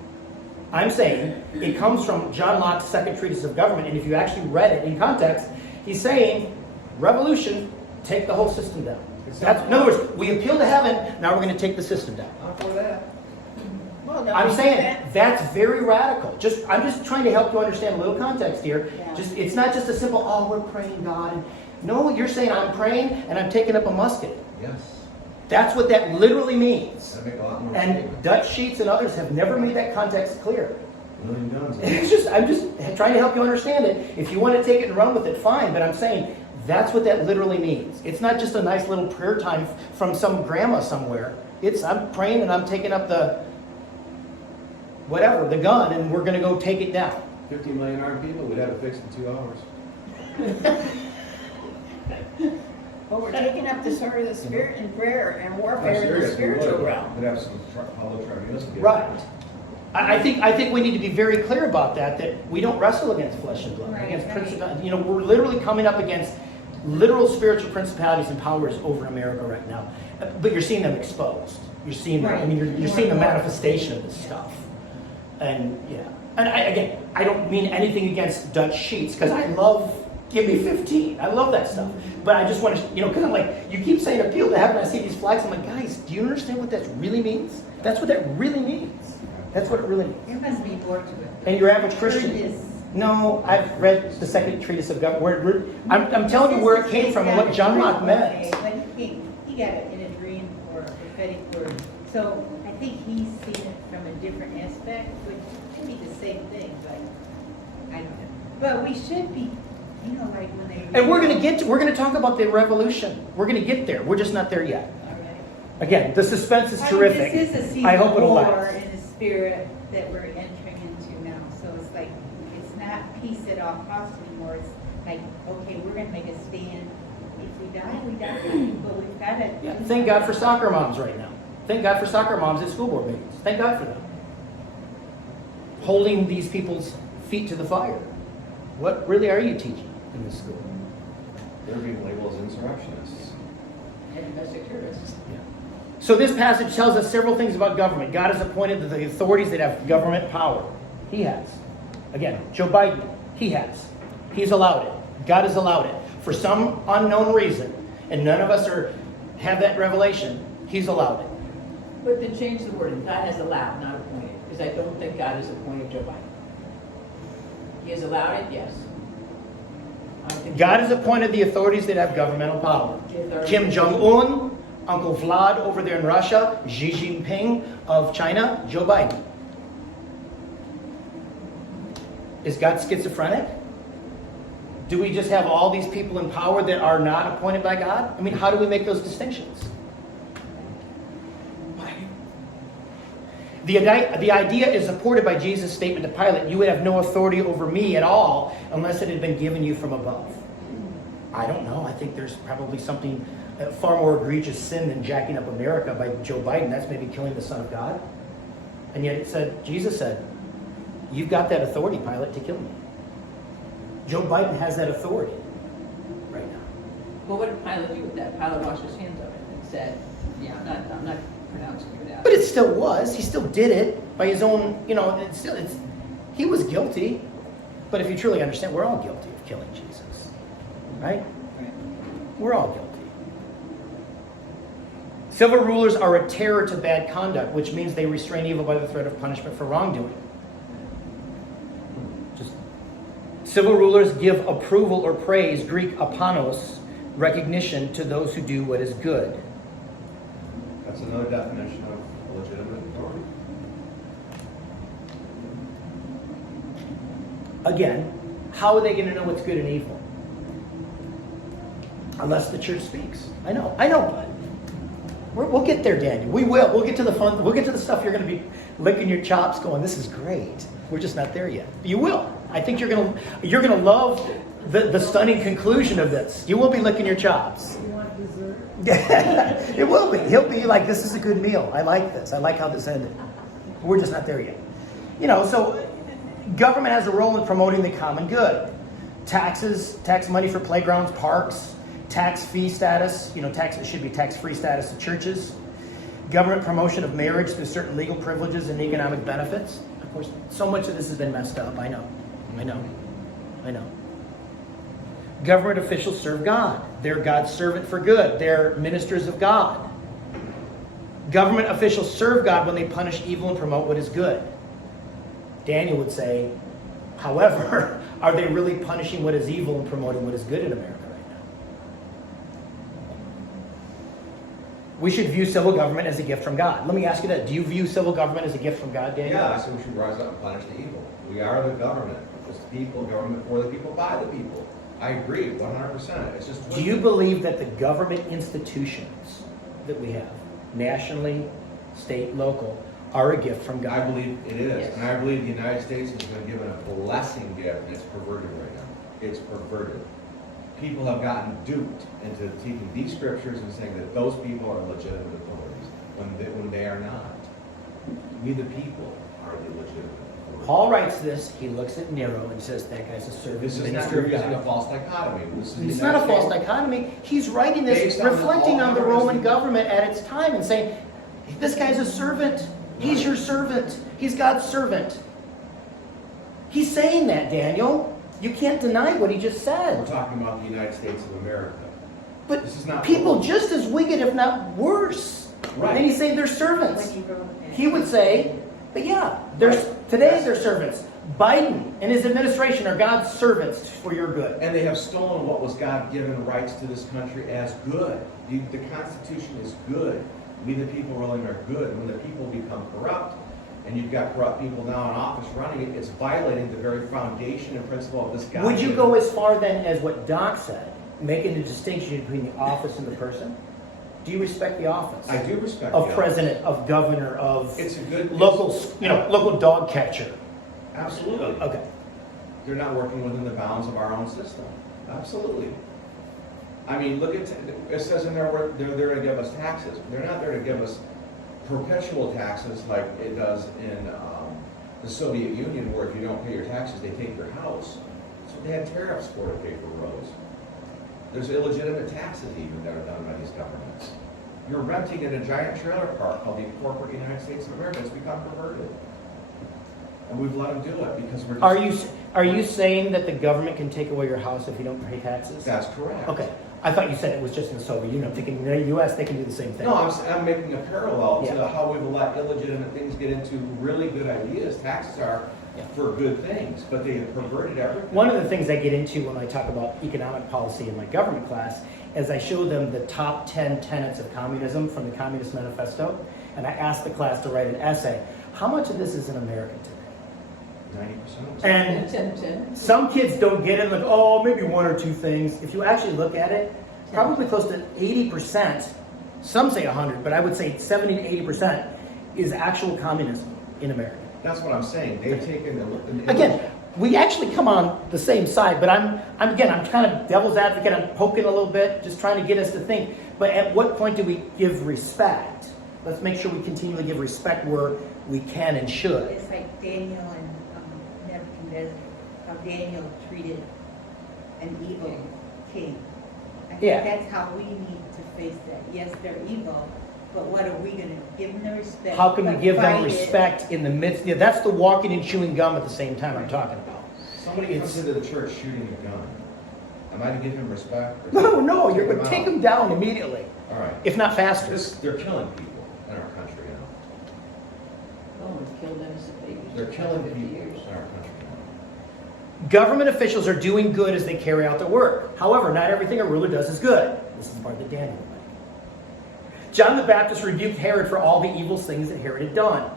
I'm saying it comes from John Locke's second treatise of government, and if you actually read it in context, he's saying, revolution, take the whole system down. That's, in other words, we appeal to heaven, now we're going to take the system down. I'm for that. Well, no, I'm we- saying that's very radical. I'm just trying to help you understand a little context here. Yeah. It's not just a simple, oh, we're praying God. No, you're saying I'm praying and I'm taking up a musket. Yes. That's what that literally means. That make a lot more And sense. Dutch Sheets and others have never made that context clear. Million guns. I'm just trying to help you understand it. If you want to take it and run with it, fine. But I'm saying that's what that literally means. It's not just a nice little prayer time from some grandma somewhere. I'm praying and I'm taking up the whatever, the gun, and we're going to go take it down. 50 million armed people, we'd have it fixed in 2 hours. But we're taking up the sword of the spirit in prayer and I'm warfare in the serious, we spiritual would. realm. We'd have some public tribunals to get it. Right. I think we need to be very clear about that we don't wrestle against flesh and blood, Right, against right. principalities. We're literally coming up against literal spiritual principalities and powers over America right now. But you're seeing them exposed. You're seeing them, I mean, you're seeing the manifestation of this stuff. And yeah. And I don't mean anything against Dutch Sheets, because I love Give Me 15. I love that stuff. But I just want to, because I'm like, you keep saying appeal to heaven, I see these flags, I'm like, guys, do you understand what that really means? That's what that really means. That's what it really means. There must be more to it. And your average Heard Christian. this. No, I've read the second treatise of government. I'm telling you where it came from and what John Locke meant. Okay, but he got it in a dream or a prophetic word. So I think he's seen it from a different aspect, which could be the same thing, but I don't know. But we should be, like when they. And we're going to talk about the revolution. We're going to get there. We're just not there yet. All right. Again, the suspense is terrific. This is a season I hope it'll of war last. in the spirit that we're entering into now. So it's like, it's not peace at all costs anymore. It's like, okay, we're going to make a stand. If we die, we die. But we've got to. Yeah, thank God for soccer moms right now. Thank God for soccer moms at school board meetings. Thank God for them. Holding these people's feet to the fire. What really are you teaching in this school? They're being labeled as insurrectionists. And domestic terrorists. So this passage tells us several things about government. God has appointed the authorities that have government power. He has. Again, Joe Biden, he has. He's allowed it. God has allowed it. For some unknown reason, and none of us have that revelation, he's allowed it. But then change the wording, God has allowed, not appointed, because I don't think God has appointed Joe Biden. He has allowed it, yes. I don't think God has appointed the authorities that have governmental power. Authorities. Kim Jong-un, Uncle Vlad over there in Russia, Xi Jinping of China, Joe Biden. Is God schizophrenic? Do we just have all these people in power that are not appointed by God? I mean, how do we make those distinctions? The idea is supported by Jesus' statement to Pilate, you would have no authority over me at all unless it had been given you from above. I don't know. I think there's probably something far more egregious sin than jacking up America by Joe Biden. That's maybe killing the Son of God. And yet Jesus said, you've got that authority, Pilate, to kill me. Joe Biden has that authority right now. Well, what did Pilate do with that? Pilate washed his hands of it and said, yeah, I'm not pronounced good out. But it still was. He still did it by his own, he was guilty. But if you truly understand, we're all guilty of killing Jesus. Right? We're all guilty. Civil rulers are a terror to bad conduct, which means they restrain evil by the threat of punishment for wrongdoing. Civil rulers give approval or praise, Greek apanos, recognition to those who do what is good. That's another definition of legitimate authority. Again, how are they going to know what's good and evil? Unless the church speaks. I know, but we'll get there, Daniel. We will. We'll get to the fun. We'll get to the stuff you're going to be licking your chops going, this is great. We're just not there yet. You will. I think you're gonna love the stunning conclusion of this. You will be licking your chops. You want dessert? It will be. He'll be like, this is a good meal. I like this. I like how this ended. We're just not there yet. So government has a role in promoting the common good. Tax money for playgrounds, parks, tax fee status, it should be tax-free status to churches. Government promotion of marriage through certain legal privileges and economic benefits. Of course, so much of this has been messed up. I know. Government officials serve God. They're God's servant for good. They're ministers of God. Government officials serve God when they punish evil and promote what is good. Daniel would say, however, are they really punishing what is evil and promoting what is good in America right now? We should view civil government as a gift from God. Let me ask you that. Do you view civil government as a gift from God, Daniel? Yeah, I say we should rise up and punish the evil. We are the government. It's the people, government for the people, by the people. I agree, 100%. It's just. Do you believe that the government institutions that we have, nationally, state, local, are a gift from God? I believe it is. Yes. And I believe the United States has been given a blessing gift, and it's perverted right now. It's perverted. People have gotten duped into taking these scriptures and saying that those people are legitimate authorities when they are not. We the people are the legitimate authorities. Paul writes this, he looks at Nero and says, that guy's a servant This is not minister of using a God. false dichotomy. This is the It's not a United false States. dichotomy. He's writing this, Based on reflecting all on the the Roman reason- government at its time and saying, this guy's a servant. He's your servant. He's God's servant. He's saying that, Daniel. You can't deny what he just We're said. talking about the United States of America. But This is not people just as wicked, if not worse. Right. And he's saying they're servants. When he wrote that. He would say, but yeah, today they're servants. Biden and his administration are God's servants for your good. And they have stolen what was God-given rights to this country as good. The Constitution is good. We the people really are good. When the people become corrupt, and you've got corrupt people now in office running it, it's violating the very foundation and principle of this God. Would you go as far then as what Doc said, making the distinction between the office and the person? Do you respect the office? I do respect Of the president, of governor, of It's a good local dog catcher. Absolutely. Okay. They're not working within the bounds of our own system. Absolutely. I mean, look at it says in there where they're there to give us taxes. They're not there to give us perpetual taxes like it does in the Soviet Union, where if you don't pay your taxes, they take your house. So they had tariffs for to pay for roads. There's illegitimate taxes even that are done by these governments. You're renting in a giant trailer park called the corporate United States of America. It's become perverted. And we've let them do it because we're just... Are you saying that the government can take away your house if you don't pay taxes? That's correct. Okay. I thought you said it was just in the Soviet Union. I'm thinking in the U.S. they can do the same thing. No, I'm making a parallel Yeah. to how we've let illegitimate things get into really good ideas. Taxes are Yeah. for good things, but they have perverted everything. One of the things I get into when I talk about economic policy in my government class is I show them the top 10 tenets of communism from the Communist Manifesto, and I ask the class to write an essay. How much of this is in America today? 90%. And 10. some kids don't get it, like, oh, maybe one or two things. If you actually look at it, probably close to 80%, some say 100, but I would say 70 to 80% is actual communism in America. That's what I'm saying. They've taken Again, we actually come on the same side, but I'm kind of devil's advocate. I'm poking a little bit, just trying to get us to think. But at what point do we give respect? Let's make sure we continually give respect where we can and should. It's like Daniel and Nebuchadnezzar, how Daniel treated an evil king. I think Yeah. that's how we need to face that. Yes, they're evil, but what are we gonna give them the respect? How can we but give them fight it? respect in the midst? Yeah, that's the walking and chewing gum at the same time I'm talking about. Somebody comes It's- into the church shooting a gun. Am I to give him respect? or No, you're going to him take out? them down immediately, All right. if not faster. They're killing people in our country now. Oh, we've killed innocent babies. They're killing 50 people years. in our country now. Government officials are doing good as they carry out their work. However, not everything a ruler does is good. This is the part that Daniel would like. John the Baptist rebuked Herod for all the evil things that Herod had done.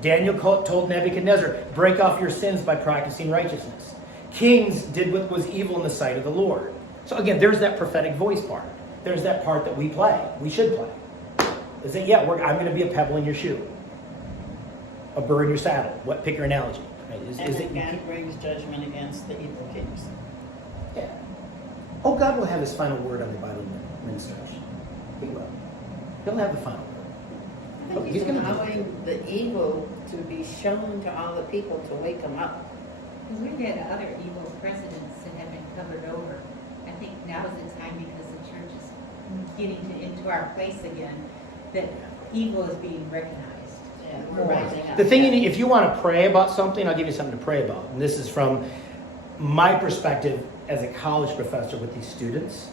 Daniel told Nebuchadnezzar, break off your sins by practicing righteousness. Kings did what was evil in the sight of the Lord. So again, there's that prophetic voice part. There's that part that we play. We should play. Is it, yeah, I'm going to be a pebble in your shoe. A burr in your saddle. What? Pick your analogy. Right? And then God brings judgment against the evil kings. Yeah. Oh, God will have his final word on the Bible administration. He will. He'll have the final word. I think He's he's gonna do allowing the evil to be shown to all the people to wake them up. Because we've had other evil presidents that have been covered over. I think now is the time because the church is getting into our place again, that evil is being recognized. Yeah, we're rising up. The thing, if you want to pray about something, I'll give you something to pray about. And this is from my perspective as a college professor with these students,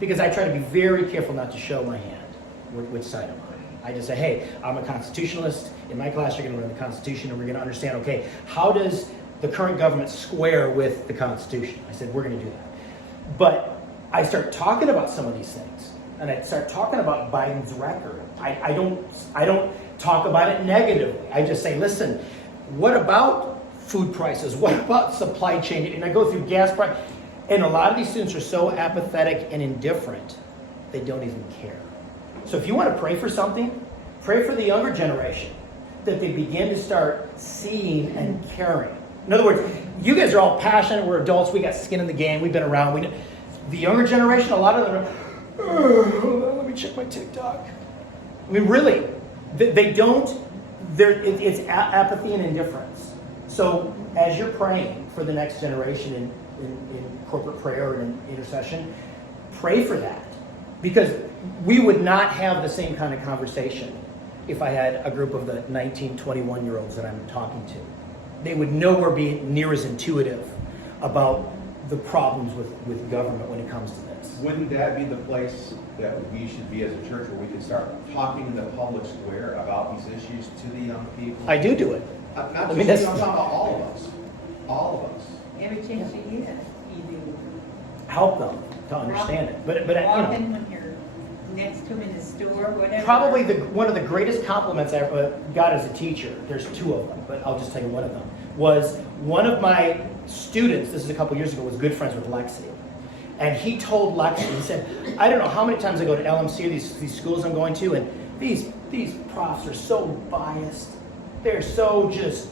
because I try to be very careful not to show my hand, which side I'm on. I just say, hey, I'm a constitutionalist. In my class, you're going to learn the Constitution, and we're going to understand, okay, how does the current government square with the Constitution? I said, we're going to do that. But I start talking about some of these things, and I start talking about Biden's record. I don't talk about it negatively. I just say, listen, what about food prices? What about supply chain? And I go through gas price. And a lot of these students are so apathetic and indifferent, they don't even care. So if you want to pray for something, pray for the younger generation, that they begin to start seeing and caring. In other words, you guys are all passionate. We're adults. We got skin in the game. We've been around. The younger generation, a lot of them are, let me check my TikTok. I mean, really, they don't, it's apathy and indifference. So as you're praying for the next generation in corporate prayer and in intercession, pray for that. Because we would not have the same kind of conversation if I had a group of the 19, 21-year-olds that I'm talking to. They would nowhere be near as intuitive about the problems with government when it comes to this. Wouldn't that be the place that we should be as a church, where we can start talking in the public square about these issues to the young people? I do it. Not I just mean, you, that's- I'm talking about all of us. All of us. Every chance you get, you do. Help them to understand it. But Walk you in know, when you're next to him in the store, whatever. probably one of the greatest compliments I ever got as a teacher, there's two of them, but I'll just tell you one of them, was one of my students, this is a couple years ago, was good friends with Lexi. And he told Lexi, he said, I don't know how many times I go to LMC, these schools I'm going to, and these profs are so biased. They're so just,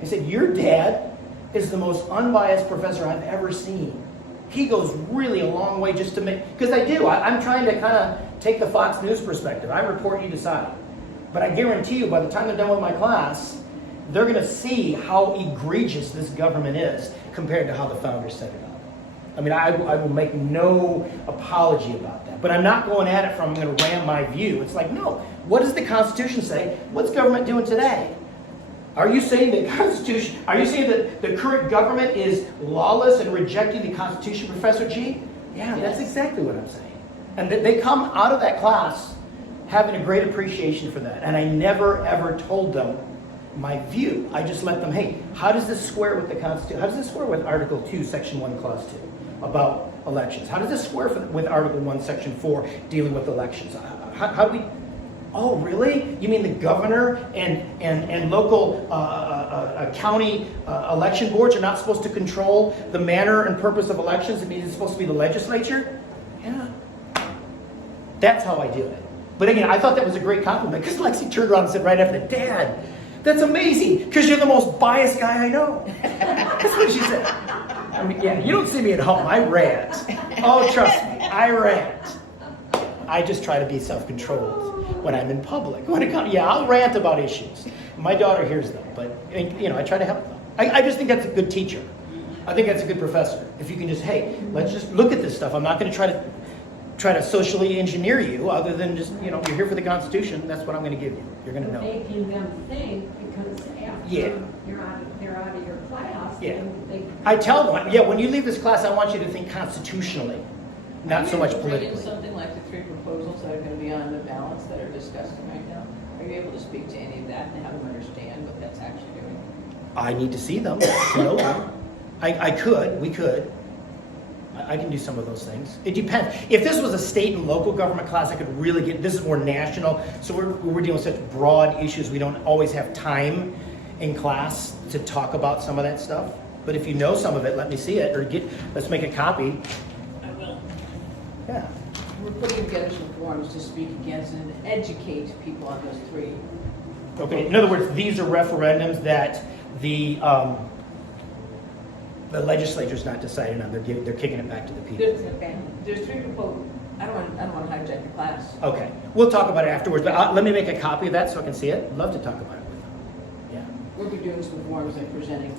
he said, your dad is the most unbiased professor I've ever seen. He goes really a long way just to make, because I do, I'm trying to kind of take the Fox News perspective. I report, you decide. But I guarantee you, by the time they're done with my class, they're going to see how egregious this government is compared to how the founders set it up. I mean, I will make no apology about that. But I'm not going at it from, I'm going to ram my view. It's like, no, what does the Constitution say? What's government doing today? Are you saying that Constitution? Are you saying that the current government is lawless and rejecting the Constitution, Professor G? Yeah, that's exactly what I'm saying. And they come out of that class having a great appreciation for that. And I never, ever told them my view. I just let them, hey, how does this square with the Constitution? How does this square with Article 2, Section 1, Clause 2 about elections? How does this square with Article 1, Section 4 dealing with elections? How do we... Oh, really? You mean the governor and local county election boards are not supposed to control the manner and purpose of elections? It means it's supposed to be the legislature? Yeah. That's how I do it. But again, I thought that was a great compliment because Lexi turned around and said right after, Dad, that's amazing because you're the most biased guy I know. That's what she said. I mean, yeah, you don't see me at home. I rant. Oh, trust me, I rant. I just try to be self-controlled when I'm in public. When it comes, yeah, I'll rant about issues. My daughter hears them, but you know, I try to help them. I just think that's a good teacher. I think that's a good professor. If you can just, hey, let's just look at this stuff. I'm not going to try to try to socially engineer you other than just, you're here for the Constitution. That's what I'm going to give you. You're going to know. Making them think, because after Yeah. they're out of your class, Yeah. they. I tell them, when you leave this class, I want you to think constitutionally, not so much Are you politically. able to bring in something like the 3 proposals that are going to be on the ballots that are discussing right now? Are you able to speak to any of that and have them understand what that's actually doing? I need to see them to know them. We could. I can do some of those things. It depends. If this was a state and local government class, I could really this is more national, so we're dealing with such broad issues, we don't always have time in class to talk about some of that stuff. But if you know some of it, let me see it, or let's make a copy. I will. Yeah. We're putting together some forms to speak against and educate people on those 3. Okay, in other words, these are referendums that the legislature's not deciding on. They're kicking it back to the people. There's 3 proposals. I don't want to hijack the class. Okay, we'll talk about it afterwards, but let me make a copy of that so I can see it. I'd love to talk about it with them. Yeah. We'll be doing some forms and presenting.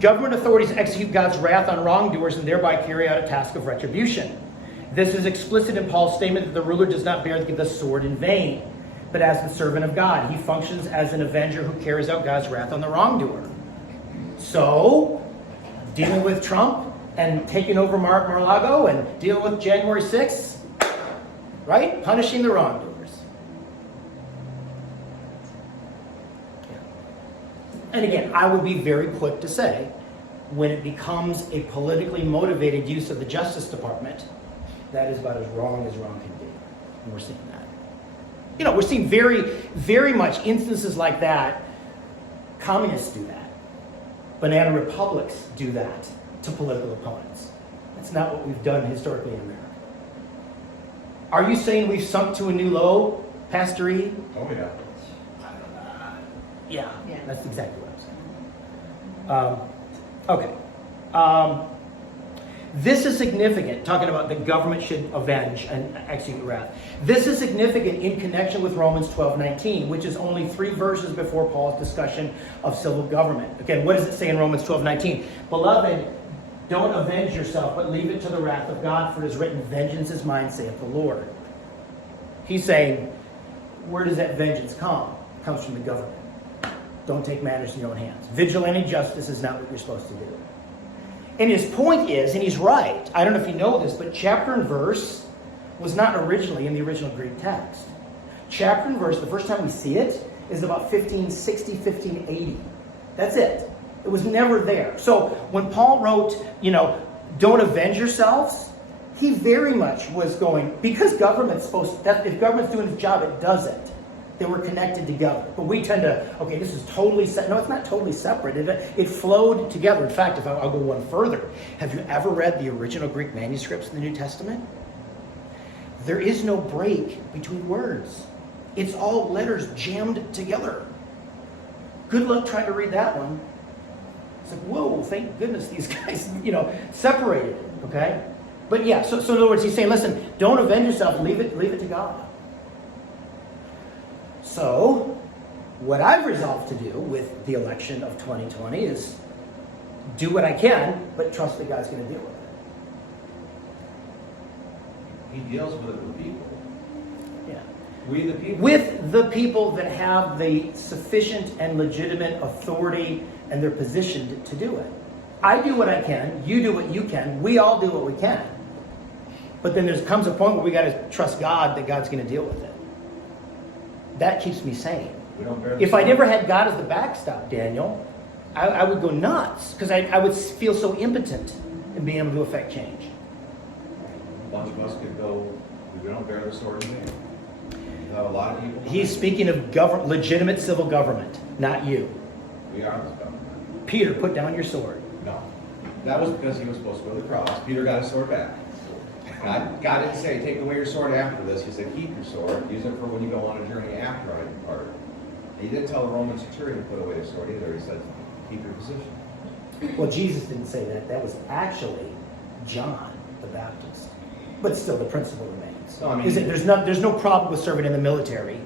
Government authorities execute God's wrath on wrongdoers and thereby carry out a task of retribution. This is explicit in Paul's statement that the ruler does not bear the sword in vain, but as the servant of God. He functions as an avenger who carries out God's wrath on the wrongdoer. So, dealing with Trump and taking over Mar-a-Lago and dealing with January 6th, right? Punishing the wrongdoers. And again, I would be very quick to say, when it becomes a politically motivated use of the Justice Department, that is about as wrong can be. And we're seeing that. We're seeing very, very much instances like that. Communists do that. Banana republics do that to political opponents. That's not what we've done historically in America. Are you saying we've sunk to a new low, Pastor E? Oh, yeah. Yeah, Yeah. that's exactly what I'm saying. Okay. This is significant, talking about the government should avenge and execute wrath. This is significant in connection with Romans 12:19, which is only 3 verses before Paul's discussion of civil government. Again, what does it say in Romans 12:19? Beloved, don't avenge yourself, but leave it to the wrath of God, for it is written, vengeance is mine, saith the Lord. He's saying, where does that vengeance come? It comes from the government. Don't take matters in your own hands. Vigilante justice is not what you're supposed to do. And his point is, and he's right, I don't know if you know this, but chapter and verse was not originally in the original Greek text. Chapter and verse, the first time we see it, is about 1560, 1580. That's it. It was never there. So when Paul wrote, don't avenge yourselves, he very much was going, because government's if government's doing its job, it does it. They were connected together. But we tend to, this is totally separate. No, it's not totally separate. It flowed together. In fact, I'll go one further. Have you ever read the original Greek manuscripts in the New Testament? There is no break between words. It's all letters jammed together. Good luck trying to read that one. It's like, whoa, thank goodness these guys, separated it, okay? But yeah, so in other words, he's saying, listen, don't avenge yourself, leave it to God. So, what I've resolved to do with the election of 2020 is do what I can, but trust that God's going to deal with it. He deals with it with people. Yeah. We the people. With the people that have the sufficient and legitimate authority and they're positioned to do it. I do what I can, you do what you can, we all do what we can. But then there comes a point where we got to trust God that God's going to deal with it. That keeps me sane. We don't bear the If I sword. never had God as the backstop, Daniel, I would go nuts because I would feel so impotent in being able to affect change. A bunch of us could go, we don't bear the sword in vain. You have a lot of people. He's speaking of legitimate civil government, not you. We are this government. Peter, put down your sword. No. That was because he was supposed to go to the cross. Peter got his sword back. God didn't say, take away your sword after this. He said, keep your sword. Use it for when you go on a journey after I depart. He didn't tell the Roman centurion to put away his sword either. He said, keep your position. Well, Jesus didn't say that. That was actually John the Baptist. But still, the principle remains. No, I mean- There's no problem with serving in the military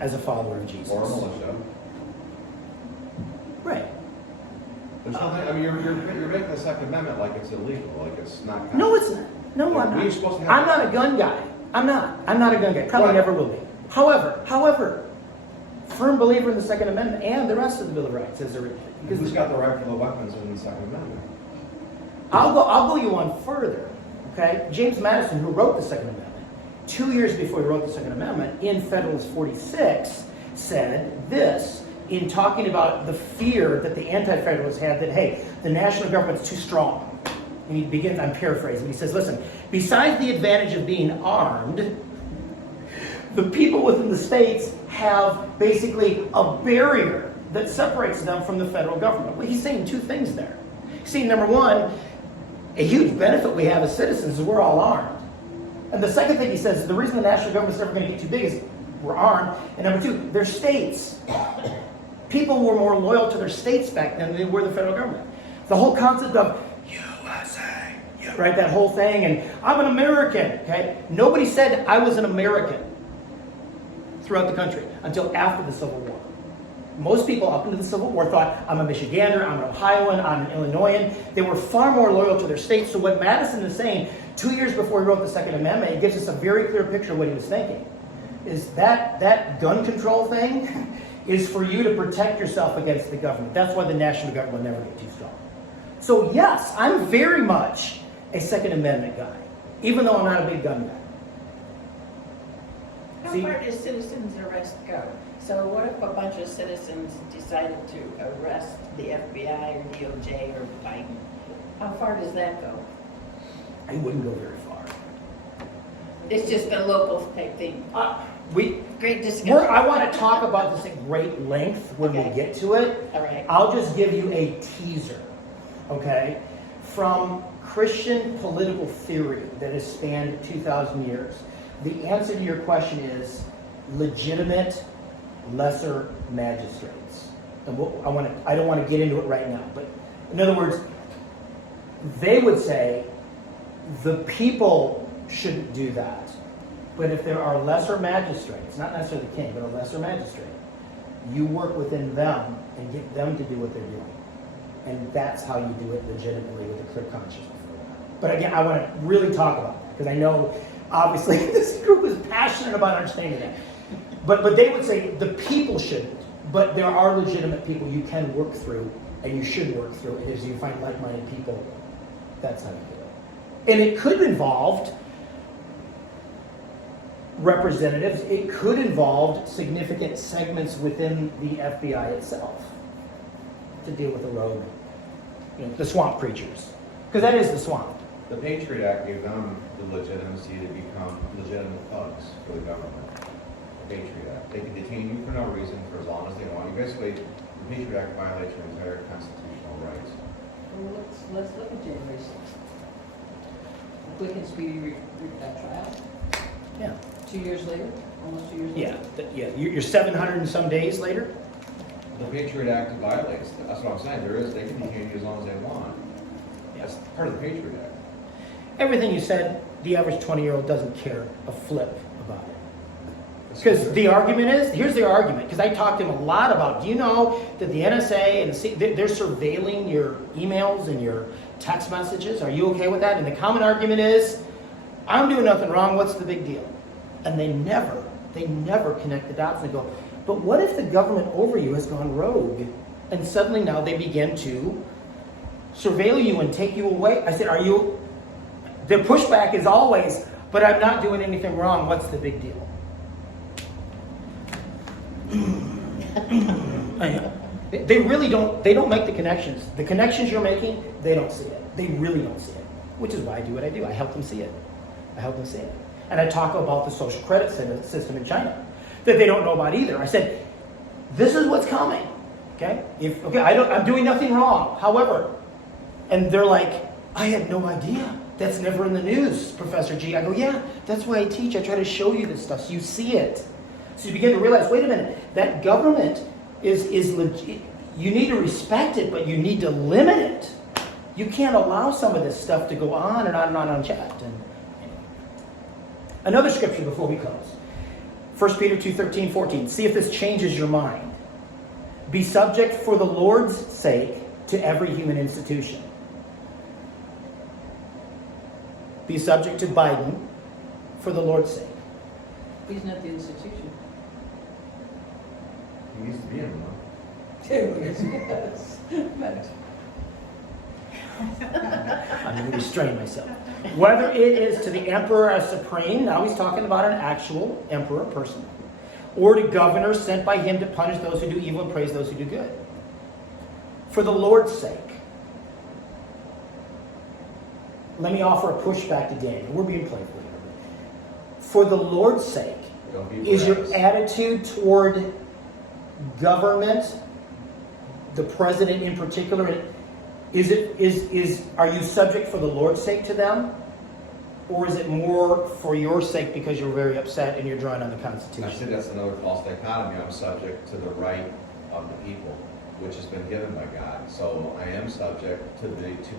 as a follower of Jesus. Or a militia. Right. There's nothing, I mean, you're making the Second Amendment like it's illegal, like it's not. No, it's not. No, I'm We're not. supposed to have- I'm not a gun guy. I'm not a gun guy. Probably What? never will be. However, firm believer in the Second Amendment and the rest of the Bill of Rights as written. Who's got the right for the weapons in the Second Amendment? I'll go you on further. Okay, James Madison, who wrote the Second Amendment, 2 years before he wrote the Second Amendment, in Federalist 46, said this in talking about the fear that the Anti-Federalists had that, hey, the national government's too strong. And he begins, I'm paraphrasing, he says, listen, besides the advantage of being armed, the people within the states have basically a barrier that separates them from the federal government. Well, he's saying two things there. He's saying, number one, a huge benefit we have as citizens is we're all armed. And the second thing he says, the reason the national government's never going to get too big is we're armed. And number two, they're states. People were more loyal to their states back then than they were the federal government. The whole concept of USA, right, that whole thing, and I'm an American, okay? Nobody said I was an American throughout the country until after the Civil War. Most people up into the Civil War thought, I'm a Michigander, I'm an Ohioan, I'm an Illinoisan. They were far more loyal to their states. So what Madison is saying, 2 years before he wrote the Second Amendment, it gives us a very clear picture of what he was thinking. Is that gun control thing is for you to protect yourself against the government. That's why the national government will never get too strong. So yes, I'm very much a Second Amendment guy, even though I'm not a big gun guy. How See? far does citizens arrest go? So what if a bunch of citizens decided to arrest the FBI or DOJ or Biden? How far does that go? I wouldn't go very far. It's just a local type thing. Great discussion. I want to talk about this at great length when we Okay. get to it. All right. I'll just give you a teaser, okay? From Christian political theory that has spanned 2,000 years, the answer to your question is legitimate lesser magistrates. And I don't want to get into it right now, but in other words, they would say the people shouldn't do that. But if there are lesser magistrates, not necessarily the king, but a lesser magistrate, you work within them and get them to do what they're doing. And that's how you do it legitimately with a clear conscience before that. But again, I want to really talk about that because I know, obviously, this group is passionate about understanding that. But they would say the people shouldn't. But there are legitimate people you can work through and you should work through. And as you find like-minded people, that's how you do it. And it could involve representatives. It could involve significant segments within the FBI itself to deal with the rogue, the swamp preachers. Because that is the swamp. The Patriot Act gave them the legitimacy to become legitimate thugs for the government. The Patriot Act. They can detain you for no reason for as long as they want. You basically, the Patriot Act violates your entire constitutional rights. Well, let's look at January 6th. A quick and speedy trial. Yeah. 2 years later, almost 2 years Yeah. later. You're 700 and some days later. The Patriot Act violates, that's what I'm saying, they can detain you as long as they want. That's part of the Patriot Act. Everything you said, the average 20-year-old doesn't care a flip about it. Because the argument is, here's the argument, because I talked to him a lot about, do you know that the NSA and they're surveilling your emails and your text messages? Are you okay with that? And the common argument is, I'm doing nothing wrong, what's the big deal? And they never connect the dots and go, but what if the government over you has gone rogue? And suddenly now they begin to surveil you and take you away. I said, the pushback is always, but I'm not doing anything wrong, what's the big deal? They really don't make the connections. The connections you're making, they don't see it. They really don't see it. Which is why I do what I do. I help them see it. And I talk about the social credit system in China that they don't know about either. I said, this is what's coming. Okay? I'm doing nothing wrong. However, and they're like, I had no idea. That's never in the news, Professor G. I go, yeah, that's why I teach. I try to show you this stuff so you see it. So you begin to realize, wait a minute, that government is legit. You need to respect it, but you need to limit it. You can't allow some of this stuff to go on and on and on unchecked. And another scripture before we close. 1 Peter 2:13-14. See if this changes your mind. Be subject for the Lord's sake to every human institution. Be subject to Biden for the Lord's sake. He's not the institution. He needs to be in one. Yes. But I'm going to restrain myself. Whether it is to the emperor as supreme, now he's talking about an actual emperor person, or to governors sent by him to punish those who do evil and praise those who do good. For the Lord's sake. Let me offer a pushback to Daniel. We're being playful here. For the Lord's sake, Don't be is your brass. attitude toward government, the president in particular, are you subject for the Lord's sake to them? Or is it more for your sake because you're very upset and you're drawing on the I Constitution? said that's another false dichotomy. I'm subject to the right of the people, which has been given by God. So I am subject to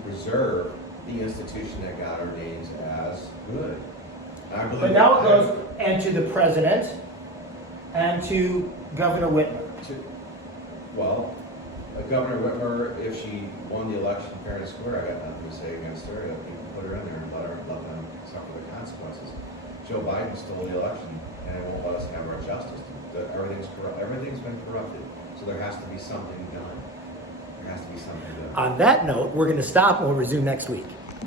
preserve the institution that God ordains as good. I believe But now it goes, and to the president, and to Governor Whitmer. Well, Governor Whitmer, if she won the election fair and square, I got nothing to say against her. You can put her in there and let them suffer the consequences. Joe Biden stole the election and it won't let us have our justice. Everything's corrupt. Everything's been corrupted. So there has to be something done. There has to be something done. On that note, we're going to stop and we'll resume next week.